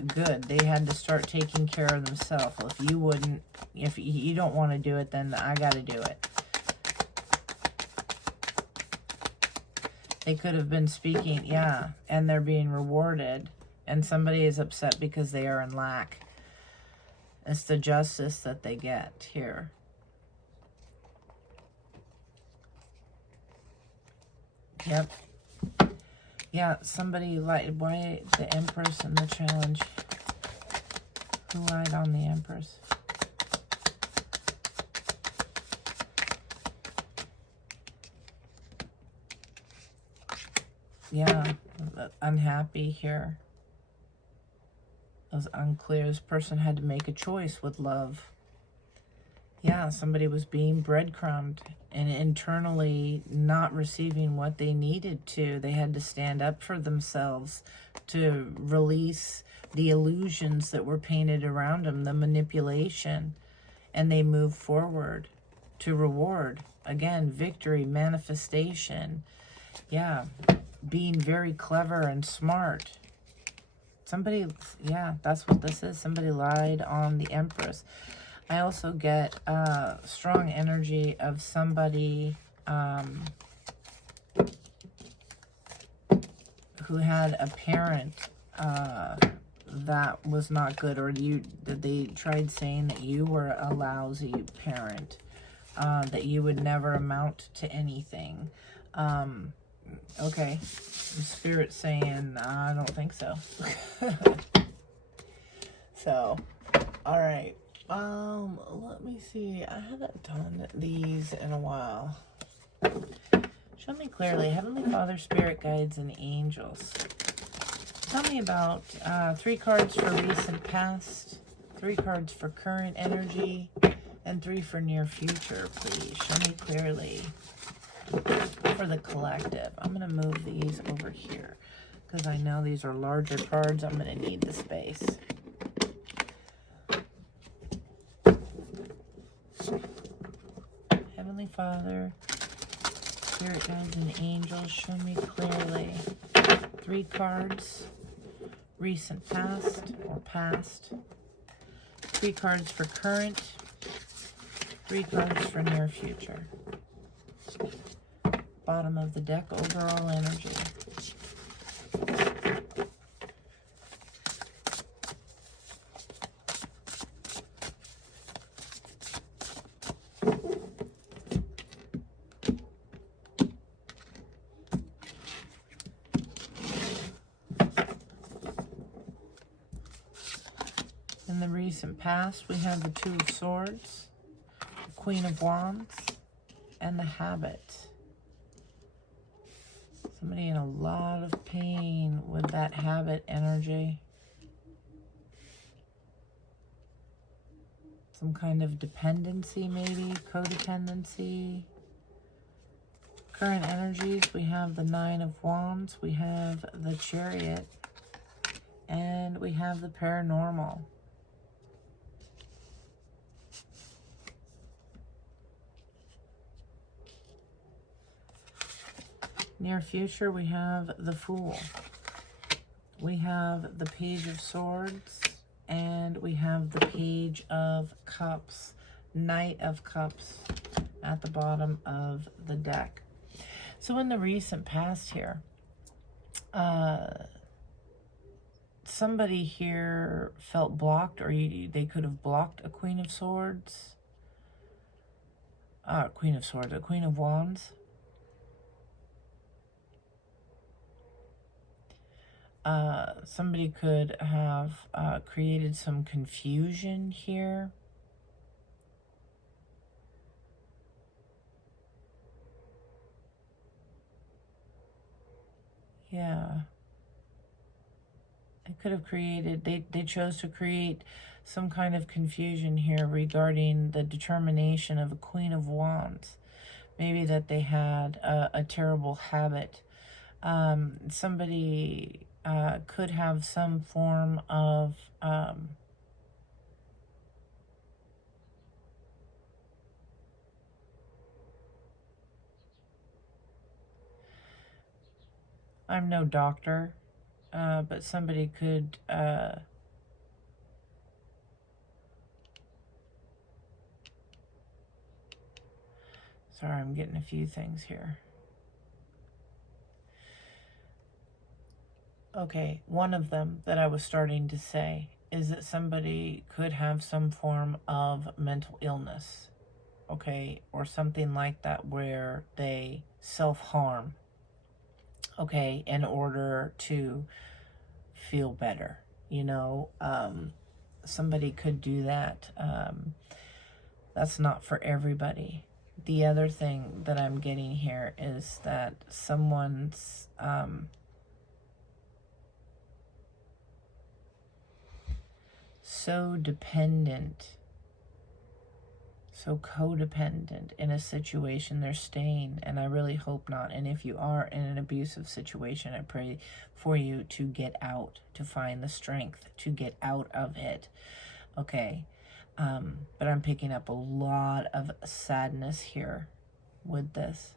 good. They had to start taking care of themselves. Well, if you don't want to do it, then I got to do it. They could have been speaking, yeah, and they're being rewarded. And somebody is upset because they are in lack. It's the justice that they get here. Yep. Yeah, somebody lied. Why the Empress and the challenge? Who lied on the Empress? Yeah, unhappy here. It was unclear. This person had to make a choice with love. Yeah, somebody was being breadcrumbed and internally not receiving what they needed to. They had to stand up for themselves to release the illusions that were painted around them, the manipulation. and they move forward to reward. Again, victory, manifestation. Yeah, being very clever and smart. Somebody, yeah, that's what this is. Somebody lied on the Empress. I also get strong energy of somebody who had a parent that was not good, or that they tried saying that you were a lousy parent, that you would never amount to anything. Okay, Spirit's saying, I don't think so. So, all right. Let me see. I haven't done these in a while. Show me clearly, Heavenly Father, Spirit Guides, and Angels. Tell me about 3 cards for recent past, 3 cards for current energy, and 3 for near future, please. Show me clearly for the collective. I'm going to move these over here because I know these are larger cards. I'm going to need the space. Heavenly Father, Spirit Guides, and Angels, show me clearly 3 cards, recent past or past, 3 cards for current, 3 cards for near future. Bottom of the deck, overall energy. In the recent past, we have the 2 of Swords, the Queen of Wands, and the Habit. Somebody in a lot of pain with that habit energy. Some kind of dependency, maybe, codependency. Current energies, we have the 9 of Wands, we have the Chariot, and we have the Paranormal. Near future, we have the Fool. We have the Page of Swords, and we have the Page of Cups, Knight of Cups at the bottom of the deck. So in the recent past here, somebody here felt blocked, or they could have blocked a Queen of Swords. A Queen of Wands. Somebody could have created some confusion here. Yeah. It could have created, they chose to create some kind of confusion here regarding the determination of a Queen of Wands. Maybe that they had a terrible habit. Somebody could have some form of I'm no doctor, but somebody could sorry, I'm getting a few things here. Okay, one of them that I was starting to say is that somebody could have some form of mental illness, okay, or something like that, where they self-harm, okay, in order to feel better, you know. Somebody could do that. That's not for everybody. The other thing that I'm getting here is that someone's so dependent, so codependent in a situation they're staying, and I really hope not. And if you are in an abusive situation, I pray for you to get out, to find the strength to get out of it, okay? But I'm picking up a lot of sadness here with this.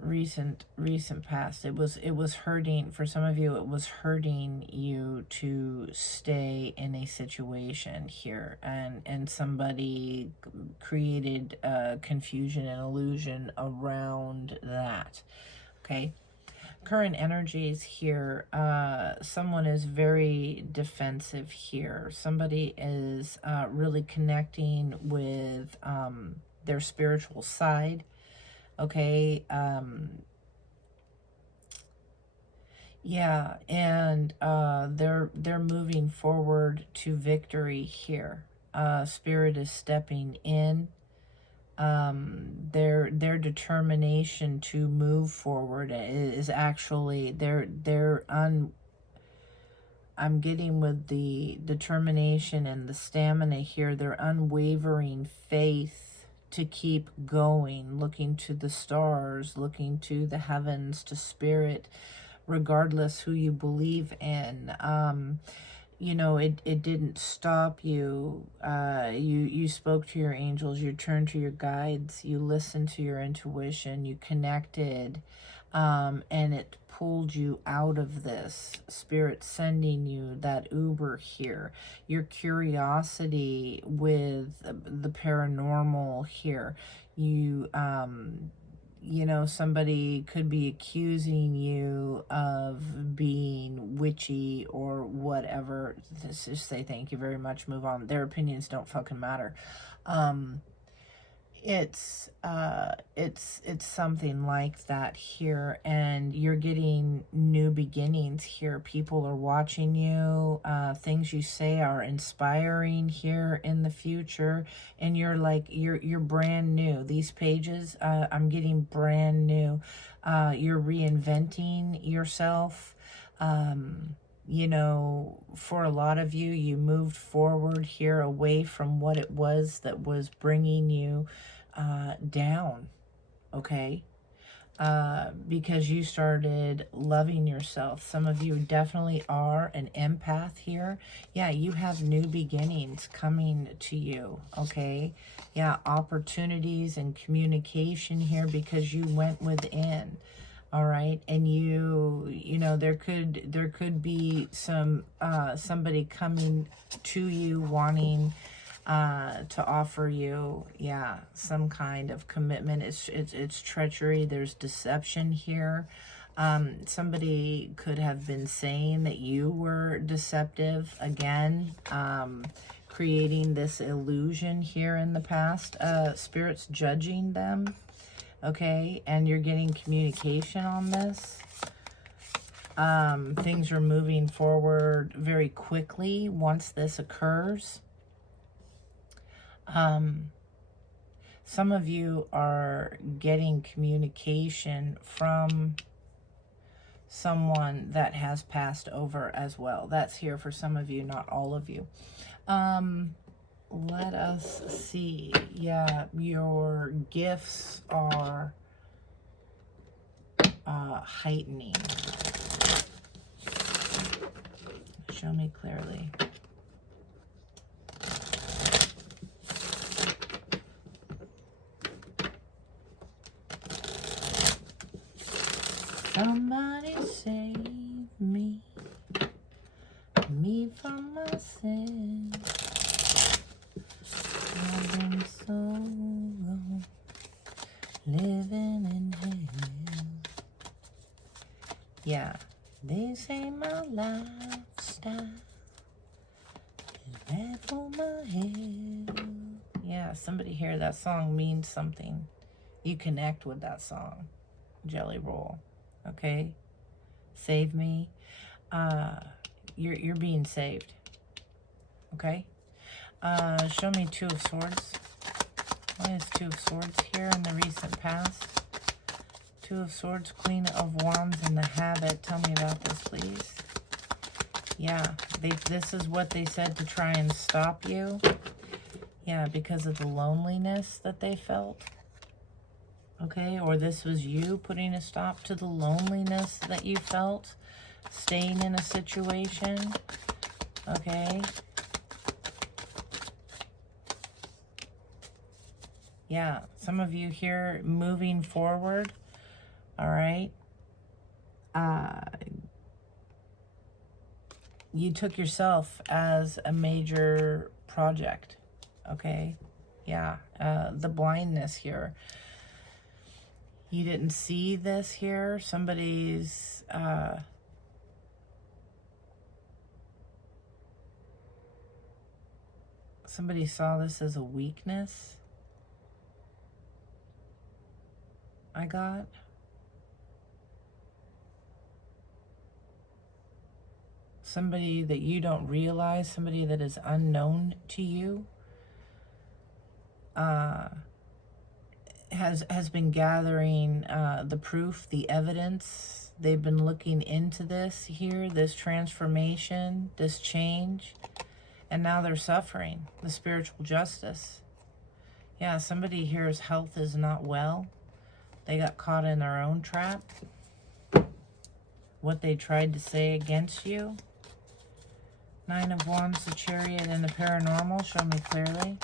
Recent past. It was hurting for some of you. It was hurting you to stay in a situation here, and somebody created confusion and illusion around that. Okay. Current energies here, someone is very defensive here. Somebody is really connecting with their spiritual side. Okay, yeah, and they're moving forward to victory here. Spirit is stepping in. Their determination to move forward is actually I'm getting with the determination and the stamina here, their unwavering faith to keep going, looking to the stars, looking to the heavens, to spirit, regardless who you believe in. You know, it didn't stop you. You spoke to your angels, you turned to your guides, you listened to your intuition, you connected, and it pulled you out of this. Spirit sending you that Uber here. Your curiosity with the paranormal here. You know, somebody could be accusing you of being witchy or whatever. Just say thank you very much, move on. Their opinions don't fucking matter. It's something like that here, and you're getting new beginnings here. People are watching you. Things you say are inspiring here in the future, and you're like you're brand new. These pages, I'm getting brand new. You're reinventing yourself. You know, for a lot of you, you moved forward here away from what it was that was bringing you down, okay? Because you started loving yourself. Some of you definitely are an empath here. Yeah, you have new beginnings coming to you, okay? Yeah, opportunities and communication here because you went within. All right, and you know, there could be some somebody coming to you wanting to offer you, yeah, some kind of commitment. It's treachery. There's deception here. Somebody could have been saying that you were deceptive again, creating this illusion here in the past. Spirit's judging them. Okay, and you're getting communication on this. Things are moving forward very quickly once this occurs. Some of you are getting communication from someone that has passed over as well. That's here for some of you, not all of you. Let us see. Yeah, your gifts are heightening. Show me clearly. Somebody save me from myself. I've been so wrong, living in hell. Yeah, they say my lifestyle is bad for my health. Yeah, somebody hear that song means something. You connect with that song. Jelly Roll. Okay? Save me. You're being saved. Okay? Show me Two of Swords. What is Two of Swords here in the recent past? Two of Swords, Queen of Wands in the habit. Tell me about this, please. Yeah, this is what they said to try and stop you. Yeah, because of the loneliness that they felt. Okay, or this was you putting a stop to the loneliness that you felt, staying in a situation. Okay, Yeah, some of you here moving forward, all right? You took yourself as a major project, okay? Yeah, the blindness here. You didn't see this here. Somebody's... somebody saw this as a weakness. I got. Somebody that you don't realize, somebody that is unknown to you, has been gathering the proof, the evidence. They've been looking into this here, this transformation, this change, and now they're suffering the spiritual justice. Yeah, somebody here's health is not well. They got caught in their own trap. What they tried to say against you. Nine of Wands, the Chariot, and the Paranormal. Show me clearly.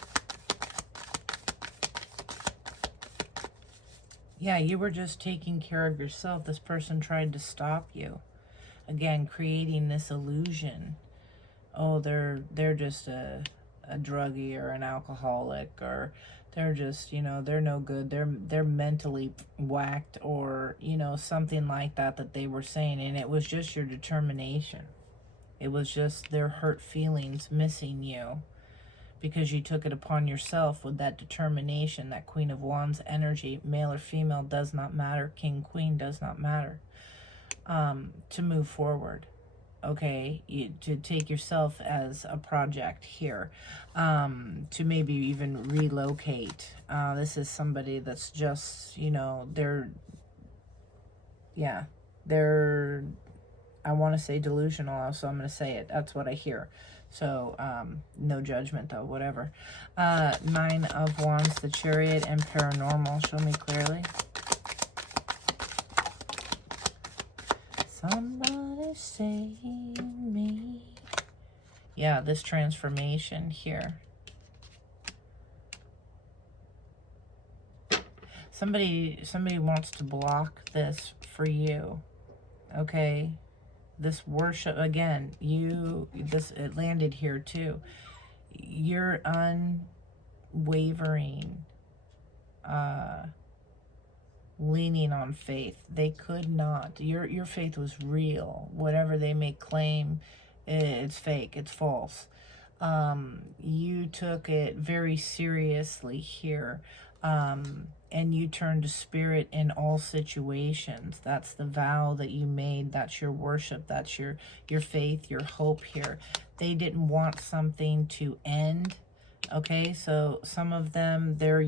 Yeah, you were just taking care of yourself. This person tried to stop you. Again, creating this illusion. Oh, they're just a druggie or an alcoholic, or they're just, you know, they're no good. They're mentally whacked, or, you know, something like that they were saying. And it was just your determination. It was just their hurt feelings missing you, because you took it upon yourself with that determination, that Queen of Wands energy. Male or female does not matter. King, Queen does not matter. To move forward. Okay, to take yourself as a project here, to maybe even relocate. This is somebody that's just, you know, they're, I want to say delusional, so I'm going to say it. That's what I hear. So, no judgment though, whatever. Nine of Wands, the Chariot, and Paranormal. Show me clearly. Somebody save me. Yeah, this transformation here. Somebody wants to block this for you. Okay? This worship, again, it landed here too. Your unwavering leaning on faith. They could not. Your faith was real. Whatever they may claim, it's fake. It's false. You took it very seriously here. And you turned to spirit in all situations. That's the vow that you made. That's your worship. That's your faith, your hope here. They didn't want something to end. Okay, so some of them, they're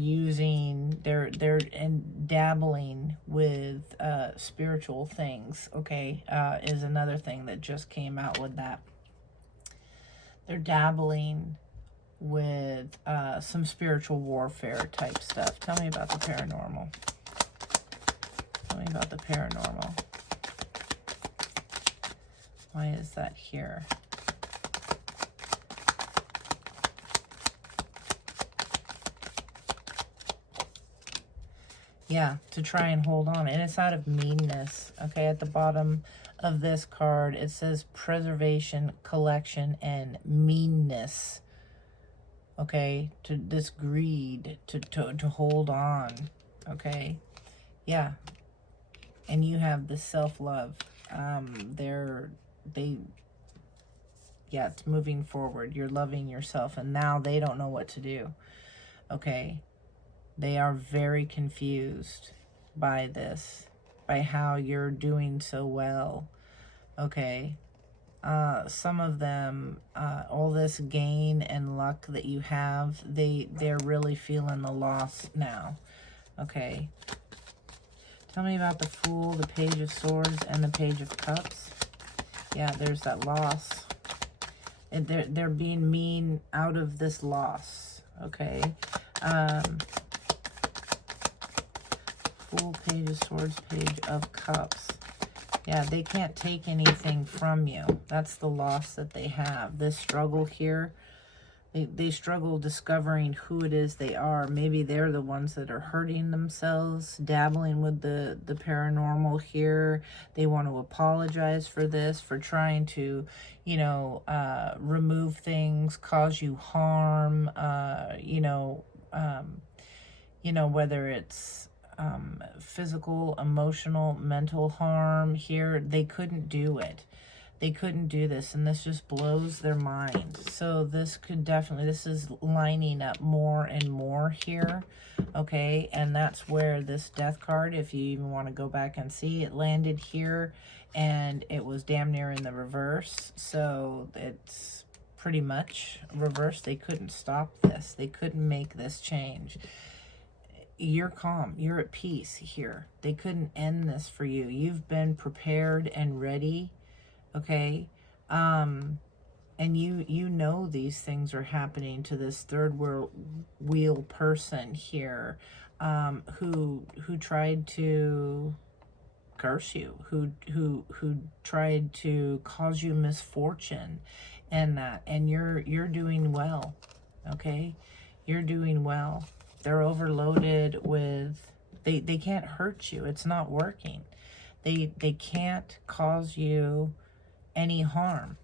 dabbling with spiritual things. Okay, is another thing that just came out with that. They're dabbling with some spiritual warfare type stuff. Tell me about the paranormal. Tell me about the paranormal. Why is that here? Yeah, to try and hold on. And it's out of meanness. Okay, at the bottom of this card, it says preservation, collection, and meanness. Okay, to this greed, to hold on. Okay, yeah. And you have the self-love. Yeah, it's moving forward. You're loving yourself, and now they don't know what to do. Okay. They are very confused by this, by how you're doing so well. Okay. Some of them, all this gain and luck that you have, they're really feeling the loss now. Okay. Tell me about the Fool, the Page of Swords, and the Page of Cups. Yeah, there's that loss. And they're being mean out of this loss. Okay. Fool, Page of Swords, Page of Cups. Yeah, they can't take anything from you. That's the loss that they have. This struggle here, They struggle discovering who it is they are. Maybe they're the ones that are hurting themselves, dabbling with the paranormal here. They want to apologize for this, for trying to, you know, remove things, cause you harm, whether it's physical, emotional, mental harm here. They couldn't do it. They couldn't do this, and this just blows their mind. So this could definitely, this is lining up more and more here, okay? And that's where this death card, if you even want to go back and see, it landed here, and it was damn near in the reverse. So it's pretty much reverse. They couldn't stop this. They couldn't make this change. You're calm. You're at peace here. They couldn't end this for you. You've been prepared and ready. Okay, and you know these things are happening to this third wheel person here, who tried to curse you, who tried to cause you misfortune, and you're doing well. Okay, you're doing well. They're overloaded with, they can't hurt you. It's not working. They can't cause you any harm.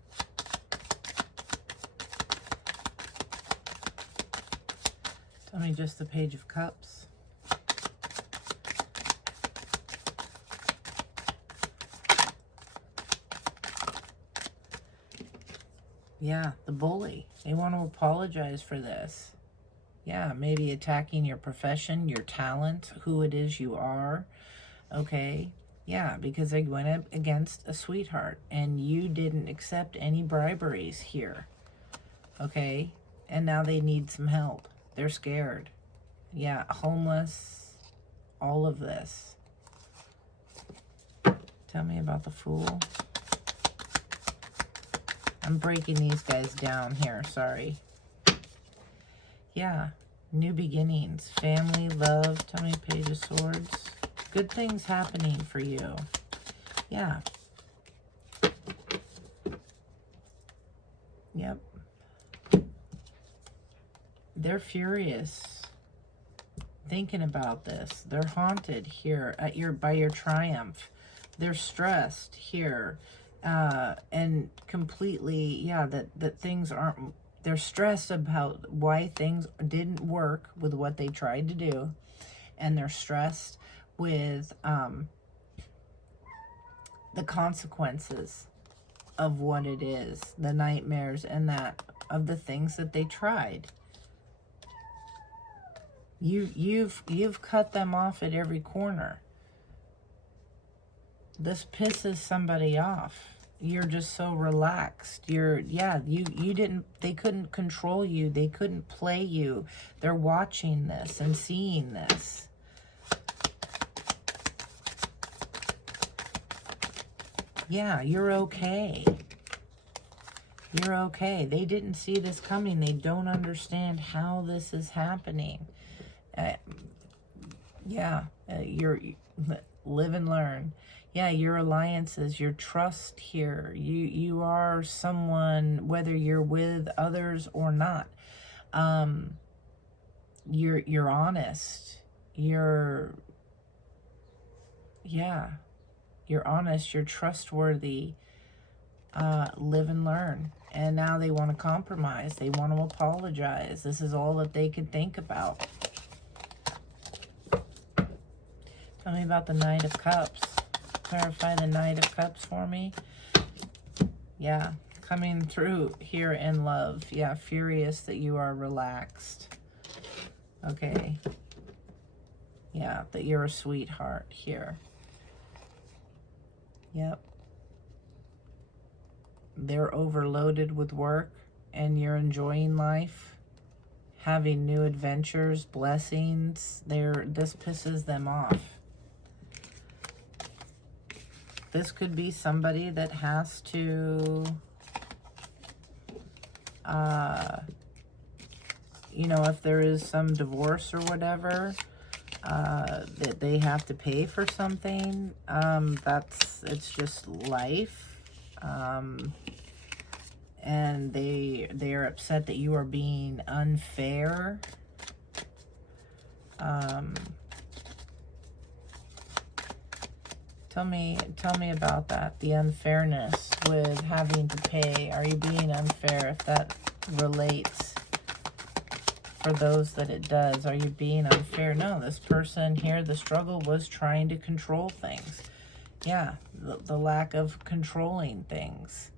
Tell me just the Page of Cups. Yeah, the bully. They want to apologize for this. Yeah, maybe attacking your profession, your talent, who it is you are. Okay. Yeah, because they went up against a sweetheart, and you didn't accept any briberies here. Okay? And now they need some help. They're scared. Yeah, homeless, all of this. Tell me about the Fool. I'm breaking these guys down here, sorry. Yeah, new beginnings, family, love. Tell me Page of Swords. Good things happening for you. Yeah. Yep. They're furious thinking about this. They're haunted here at by your triumph. They're stressed here. And completely, yeah, that things aren't, they're stressed about why things didn't work with what they tried to do. And they're stressed with the consequences of what it is, the nightmares and that of the things that they tried. You've cut them off at every corner. This pisses somebody off. You're just so relaxed. You didn't, they couldn't control you. They couldn't play you. They're watching this and seeing this. Yeah, you're okay. You're okay. They didn't see this coming. They don't understand how this is happening. You're live and learn. Yeah, your alliances, your trust here. You are someone, whether you're with others or not. You're honest. You're honest, you're trustworthy. Live and learn. And now they want to compromise. They want to apologize. This is all that they can think about. Tell me about the Knight of Cups. Clarify the Knight of Cups for me. Yeah, coming through here in love. Yeah, furious that you are relaxed. Okay. Yeah, that you're a sweetheart here. Yep. They're overloaded with work and you're enjoying life, having new adventures, blessings. This pisses them off. This could be somebody that has to, if there is some divorce or whatever, that they have to pay for something. It's just life. and they are upset that you are being unfair. Tell me about that, the unfairness with having to pay. Are you being unfair? If that relates for those that it does, are you being unfair? No, this person here, the struggle was trying to control things. Yeah, the lack of controlling things.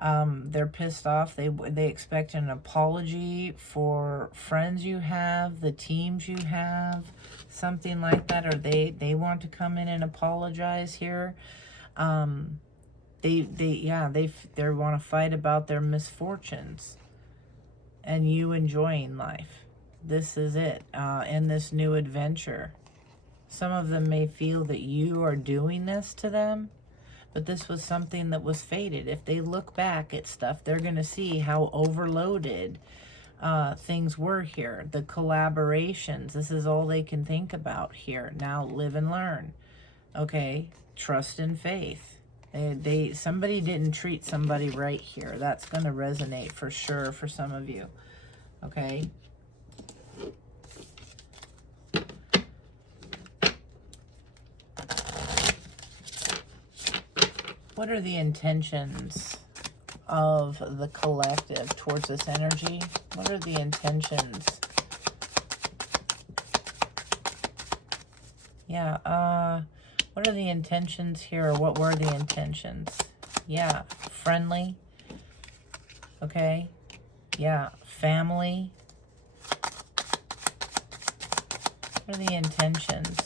They're pissed off. They expect an apology for friends you have, the teams you have, something like that, or they want to come in and apologize here. They want to fight about their misfortunes and you enjoying life. This is it, in this new adventure. Some of them may feel that you are doing this to them, but this was something that was fated. If they look back at stuff, they're going to see how overloaded things were here. The collaborations, this is all they can think about here. Now live and learn. Okay, trust and faith. Somebody didn't treat somebody right here. That's going to resonate for sure for some of you. Okay. What are the intentions of the collective towards this energy? What are the intentions? Yeah, what are the intentions here? Or what were the intentions? Yeah, friendly. Okay. Yeah, family. What are the intentions?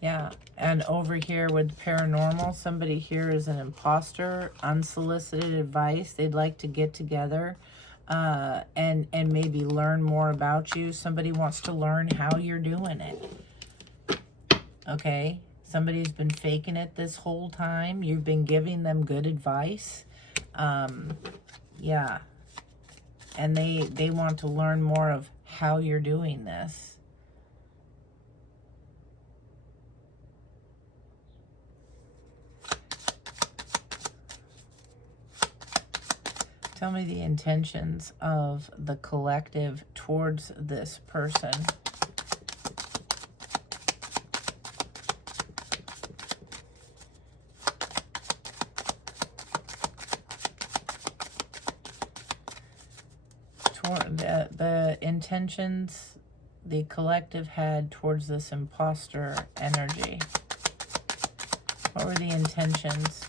Yeah, and over here with paranormal, somebody here is an imposter, unsolicited advice. They'd like to get together and maybe learn more about you. Somebody wants to learn how you're doing it. Okay, somebody's been faking it this whole time. You've been giving them good advice. Yeah, and they want to learn more of how you're doing this. Tell me the intentions of the collective towards this person. The intentions the collective had towards this imposter energy. What were the intentions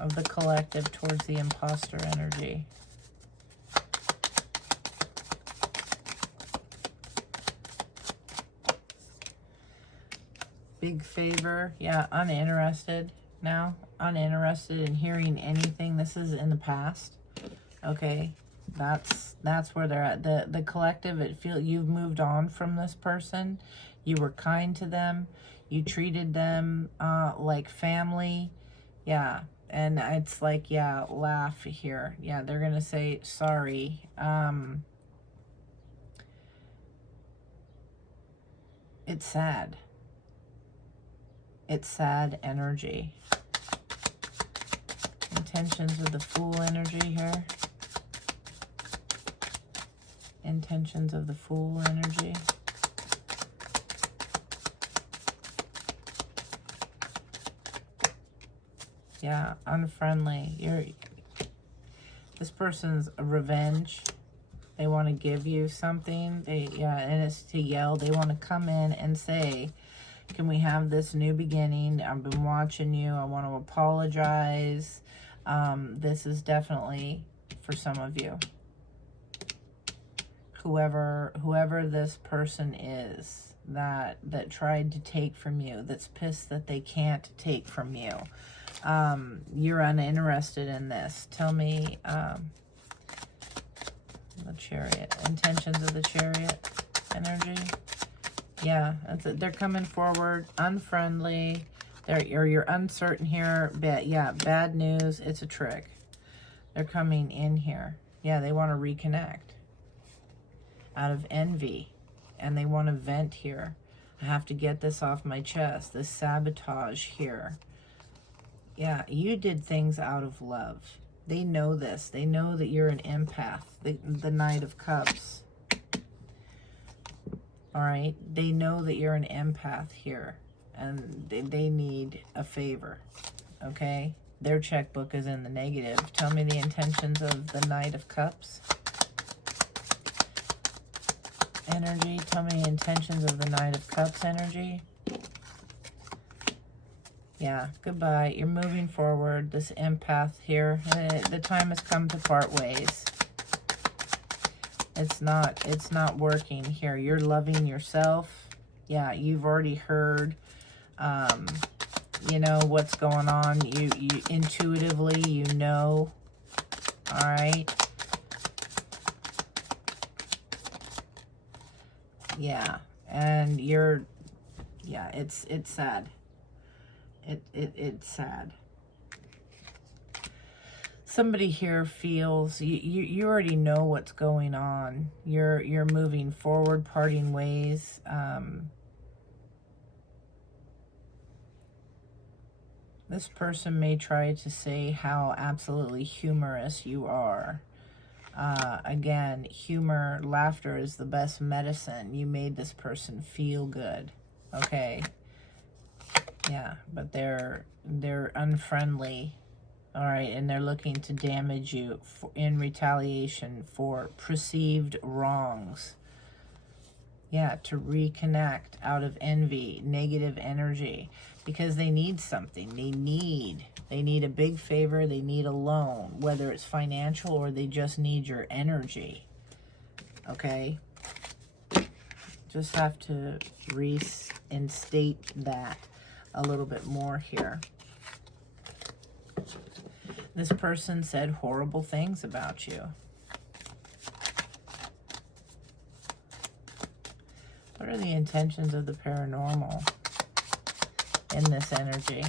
of the collective towards the imposter energy? Big favor. Yeah, uninterested now. Uninterested in hearing anything. This is in the past. Okay, that's where they're at. The collective, it feels you've moved on from this person. You were kind to them. You treated them like family. Yeah. And it's like, yeah, laugh here. Yeah, they're going to say sorry. It's sad. It's sad energy. Intentions of the Fool energy here. Intentions of the Fool energy. Yeah, unfriendly. This person's revenge. They want to give you something. And it's to yell. They want to come in and say, can we have this new beginning? I've been watching you. I want to apologize. This is definitely for some of you. Whoever this person is that tried to take from you, that's pissed that they can't take from you. You're uninterested in this. Tell me the Chariot. Intentions of the Chariot energy. Yeah, that's it. They're coming forward, unfriendly. You're uncertain here. Yeah, bad news. It's a trick. They're coming in here. Yeah, they want to reconnect out of envy, and they want to vent here. I have to get this off my chest. This sabotage here. Yeah, you did things out of love. They know this. They know that you're an empath. The Knight of Cups. All right? They know that you're an empath here. And they need a favor. Okay? Their checkbook is in the negative. Tell me the intentions of the Knight of Cups. Energy. Tell me the intentions of the Knight of Cups energy. Yeah, goodbye. You're moving forward. This empath here. The time has come to part ways. It's not working here. You're loving yourself. Yeah, you've already heard, you know, what's going on. You intuitively, you know. All right. Yeah, and you're, yeah, it's sad. It's sad. Somebody here feels you already know what's going on. You're moving forward, parting ways. This person may try to say how absolutely humorous you are. Again, humor, laughter is the best medicine. You made this person feel good. Okay. Yeah, but they're unfriendly, all right, and they're looking to damage you in retaliation for perceived wrongs. Yeah, to reconnect out of envy, negative energy, because they need something. They need a big favor. They need a loan, whether it's financial or they just need your energy. Okay? Just have to reinstate that a little bit more here. This person said horrible things about you. What are the intentions of the paranormal in this energy?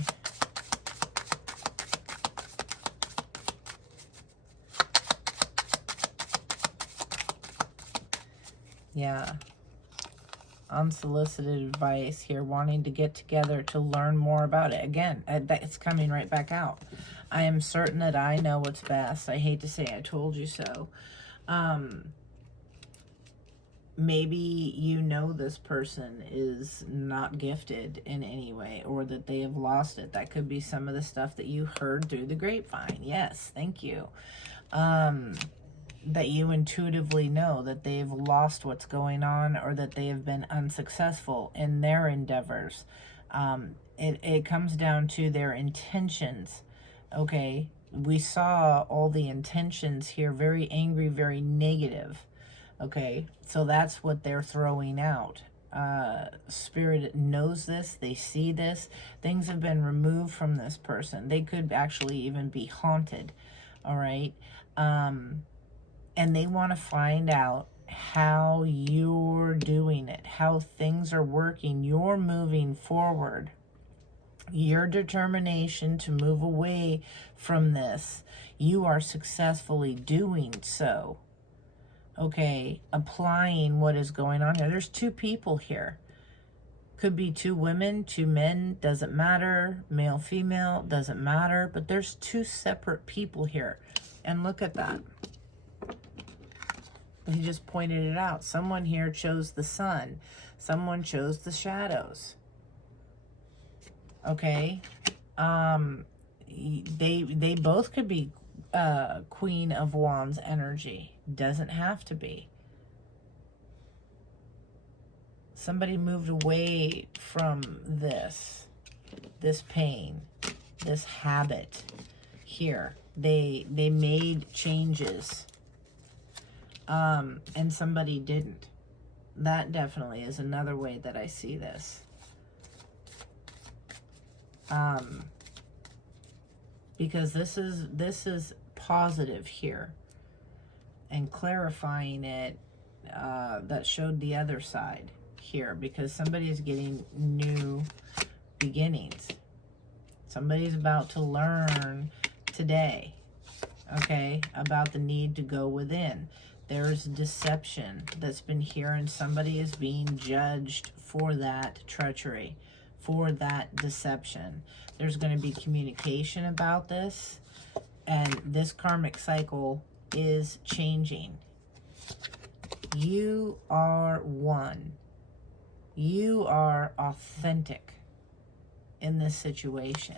Yeah. Unsolicited advice here, wanting to get together to learn more about it. Again, it's coming right back out. I am certain that I know what's best. I hate to say I told you so. Maybe you know this person is not gifted in any way, or that they have lost it. That could be some of the stuff that you heard through the grapevine. Yes, thank you. That you intuitively know that they've lost what's going on, or that they have been unsuccessful in their endeavors. It comes down to their intentions. Okay, we saw all the intentions here, very angry, very negative. Okay, so that's what they're throwing out. Spirit knows this. They see this. Things have been removed from this person. They could actually even be haunted. All right. And they want to find out how you're doing it, how things are working. You're moving forward. Your determination to move away from this, you are successfully doing so. Okay, applying what is going on here. There's two people here. Could be two women, two men, doesn't matter. Male, female, doesn't matter. But there's two separate people here. And look at that. He just pointed it out. Someone here chose the sun. Someone chose the shadows. Okay? They both could be Queen of Wands energy. Doesn't have to be. Somebody moved away from this pain, this habit here. They made changes. And somebody didn't. That definitely is another way that I see this. Because this is positive here, and clarifying it, that showed the other side here, because somebody's getting new beginnings. Somebody's about to learn today, okay, about the need to go within. There's deception that's been here, and somebody is being judged for that treachery, for that deception. There's going to be communication about this, and this karmic cycle is changing. You are one. You are authentic in this situation.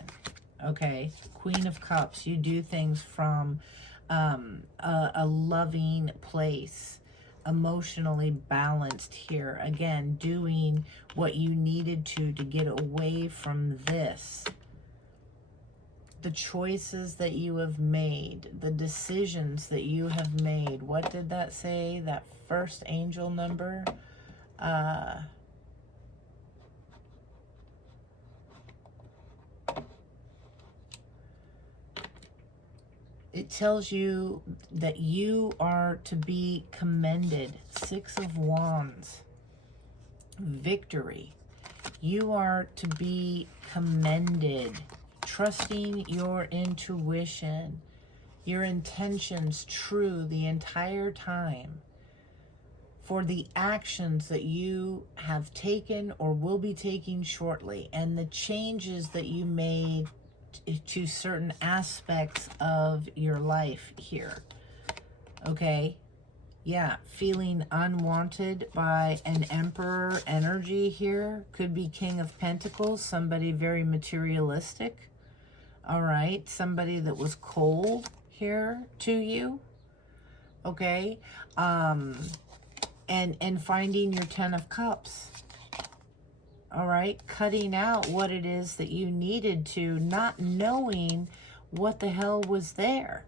Okay, Queen of Cups, you do things from a loving place, emotionally balanced here. Again, doing what you needed to get away from this. The choices that you have made, the decisions that you have made. What did that say? That first angel number? It tells you that you are to be commended. 6 of Wands. Victory. You are to be commended. Trusting your intuition. Your intentions true the entire time. For the actions that you have taken or will be taking shortly. And the changes that you made to certain aspects of your life here. Okay, yeah, feeling unwanted by an Emperor energy here. Could be King of Pentacles, somebody very materialistic. All right, somebody that was cold here to you. Okay, and finding your 10 of Cups. All right, cutting out what it is that you needed to, not knowing what the hell was there.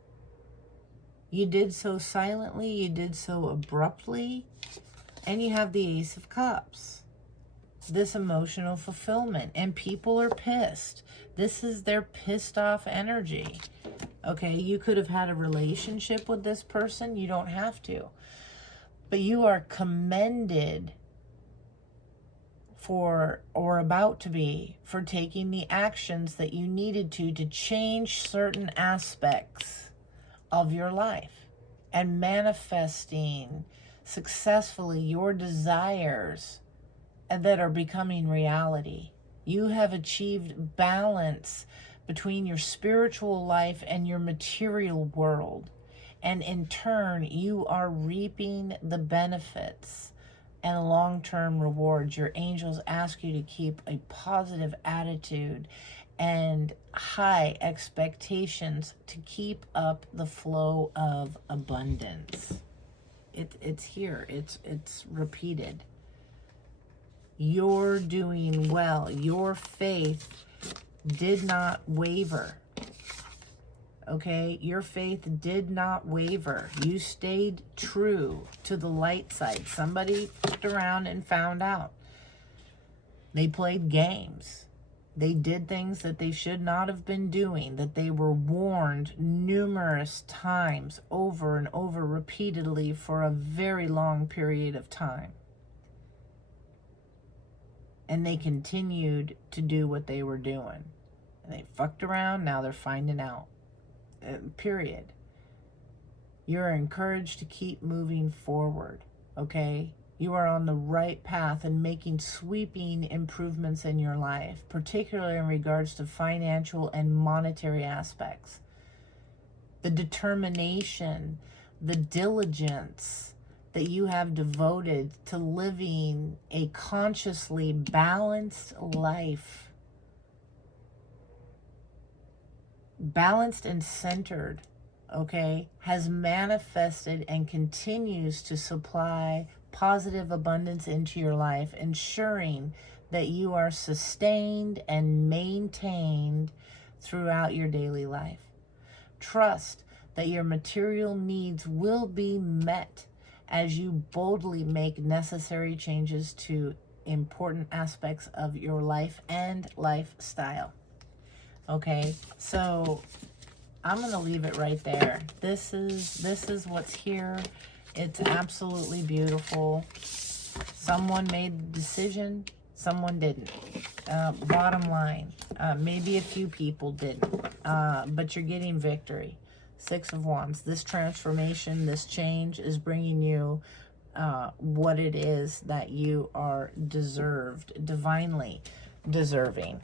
You did so silently, you did so abruptly, and you have the Ace of Cups. This emotional fulfillment, and people are pissed. This is their pissed off energy. Okay, you could have had a relationship with this person, you don't have to. But you are commended for, or about to be, for taking the actions that you needed to change certain aspects of your life and manifesting successfully your desires that are becoming reality. You have achieved balance between your spiritual life and your material world, and in turn you are reaping the benefits and long-term rewards. Your angels ask you to keep a positive attitude and high expectations to keep up the flow of abundance. It's here. It's repeated. You're doing well. Your faith did not waver. Okay, your faith did not waver. You stayed true to the light side. Somebody fucked around and found out. They played games. They did things that they should not have been doing, that they were warned numerous times, over and over, repeatedly, for a very long period of time. And they continued to do what they were doing. They fucked around, now they're finding out. Period. You're encouraged to keep moving forward, okay? You are on the right path and making sweeping improvements in your life, particularly in regards to financial and monetary aspects. The determination, the diligence that you have devoted to living a consciously balanced life, balanced and centered, okay, has manifested and continues to supply positive abundance into your life, ensuring that you are sustained and maintained throughout your daily life. Trust that your material needs will be met as you boldly make necessary changes to important aspects of your life and lifestyle. Okay, so I'm going to leave it right there. This is what's here. It's absolutely beautiful. Someone made the decision, someone didn't. Bottom line, maybe a few people didn't, but you're getting victory. 6 of Wands. This transformation, this change is bringing you what it is that you are deserved divinely. deserving,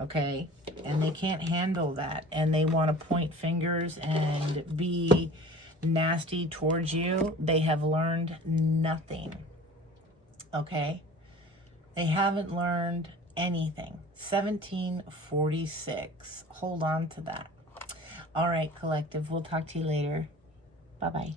okay? And they can't handle that, and they want to point fingers and be nasty towards you. They have learned nothing, okay? They haven't learned anything. 1746. Hold on to that. All right, collective. We'll talk to you later. Bye-bye.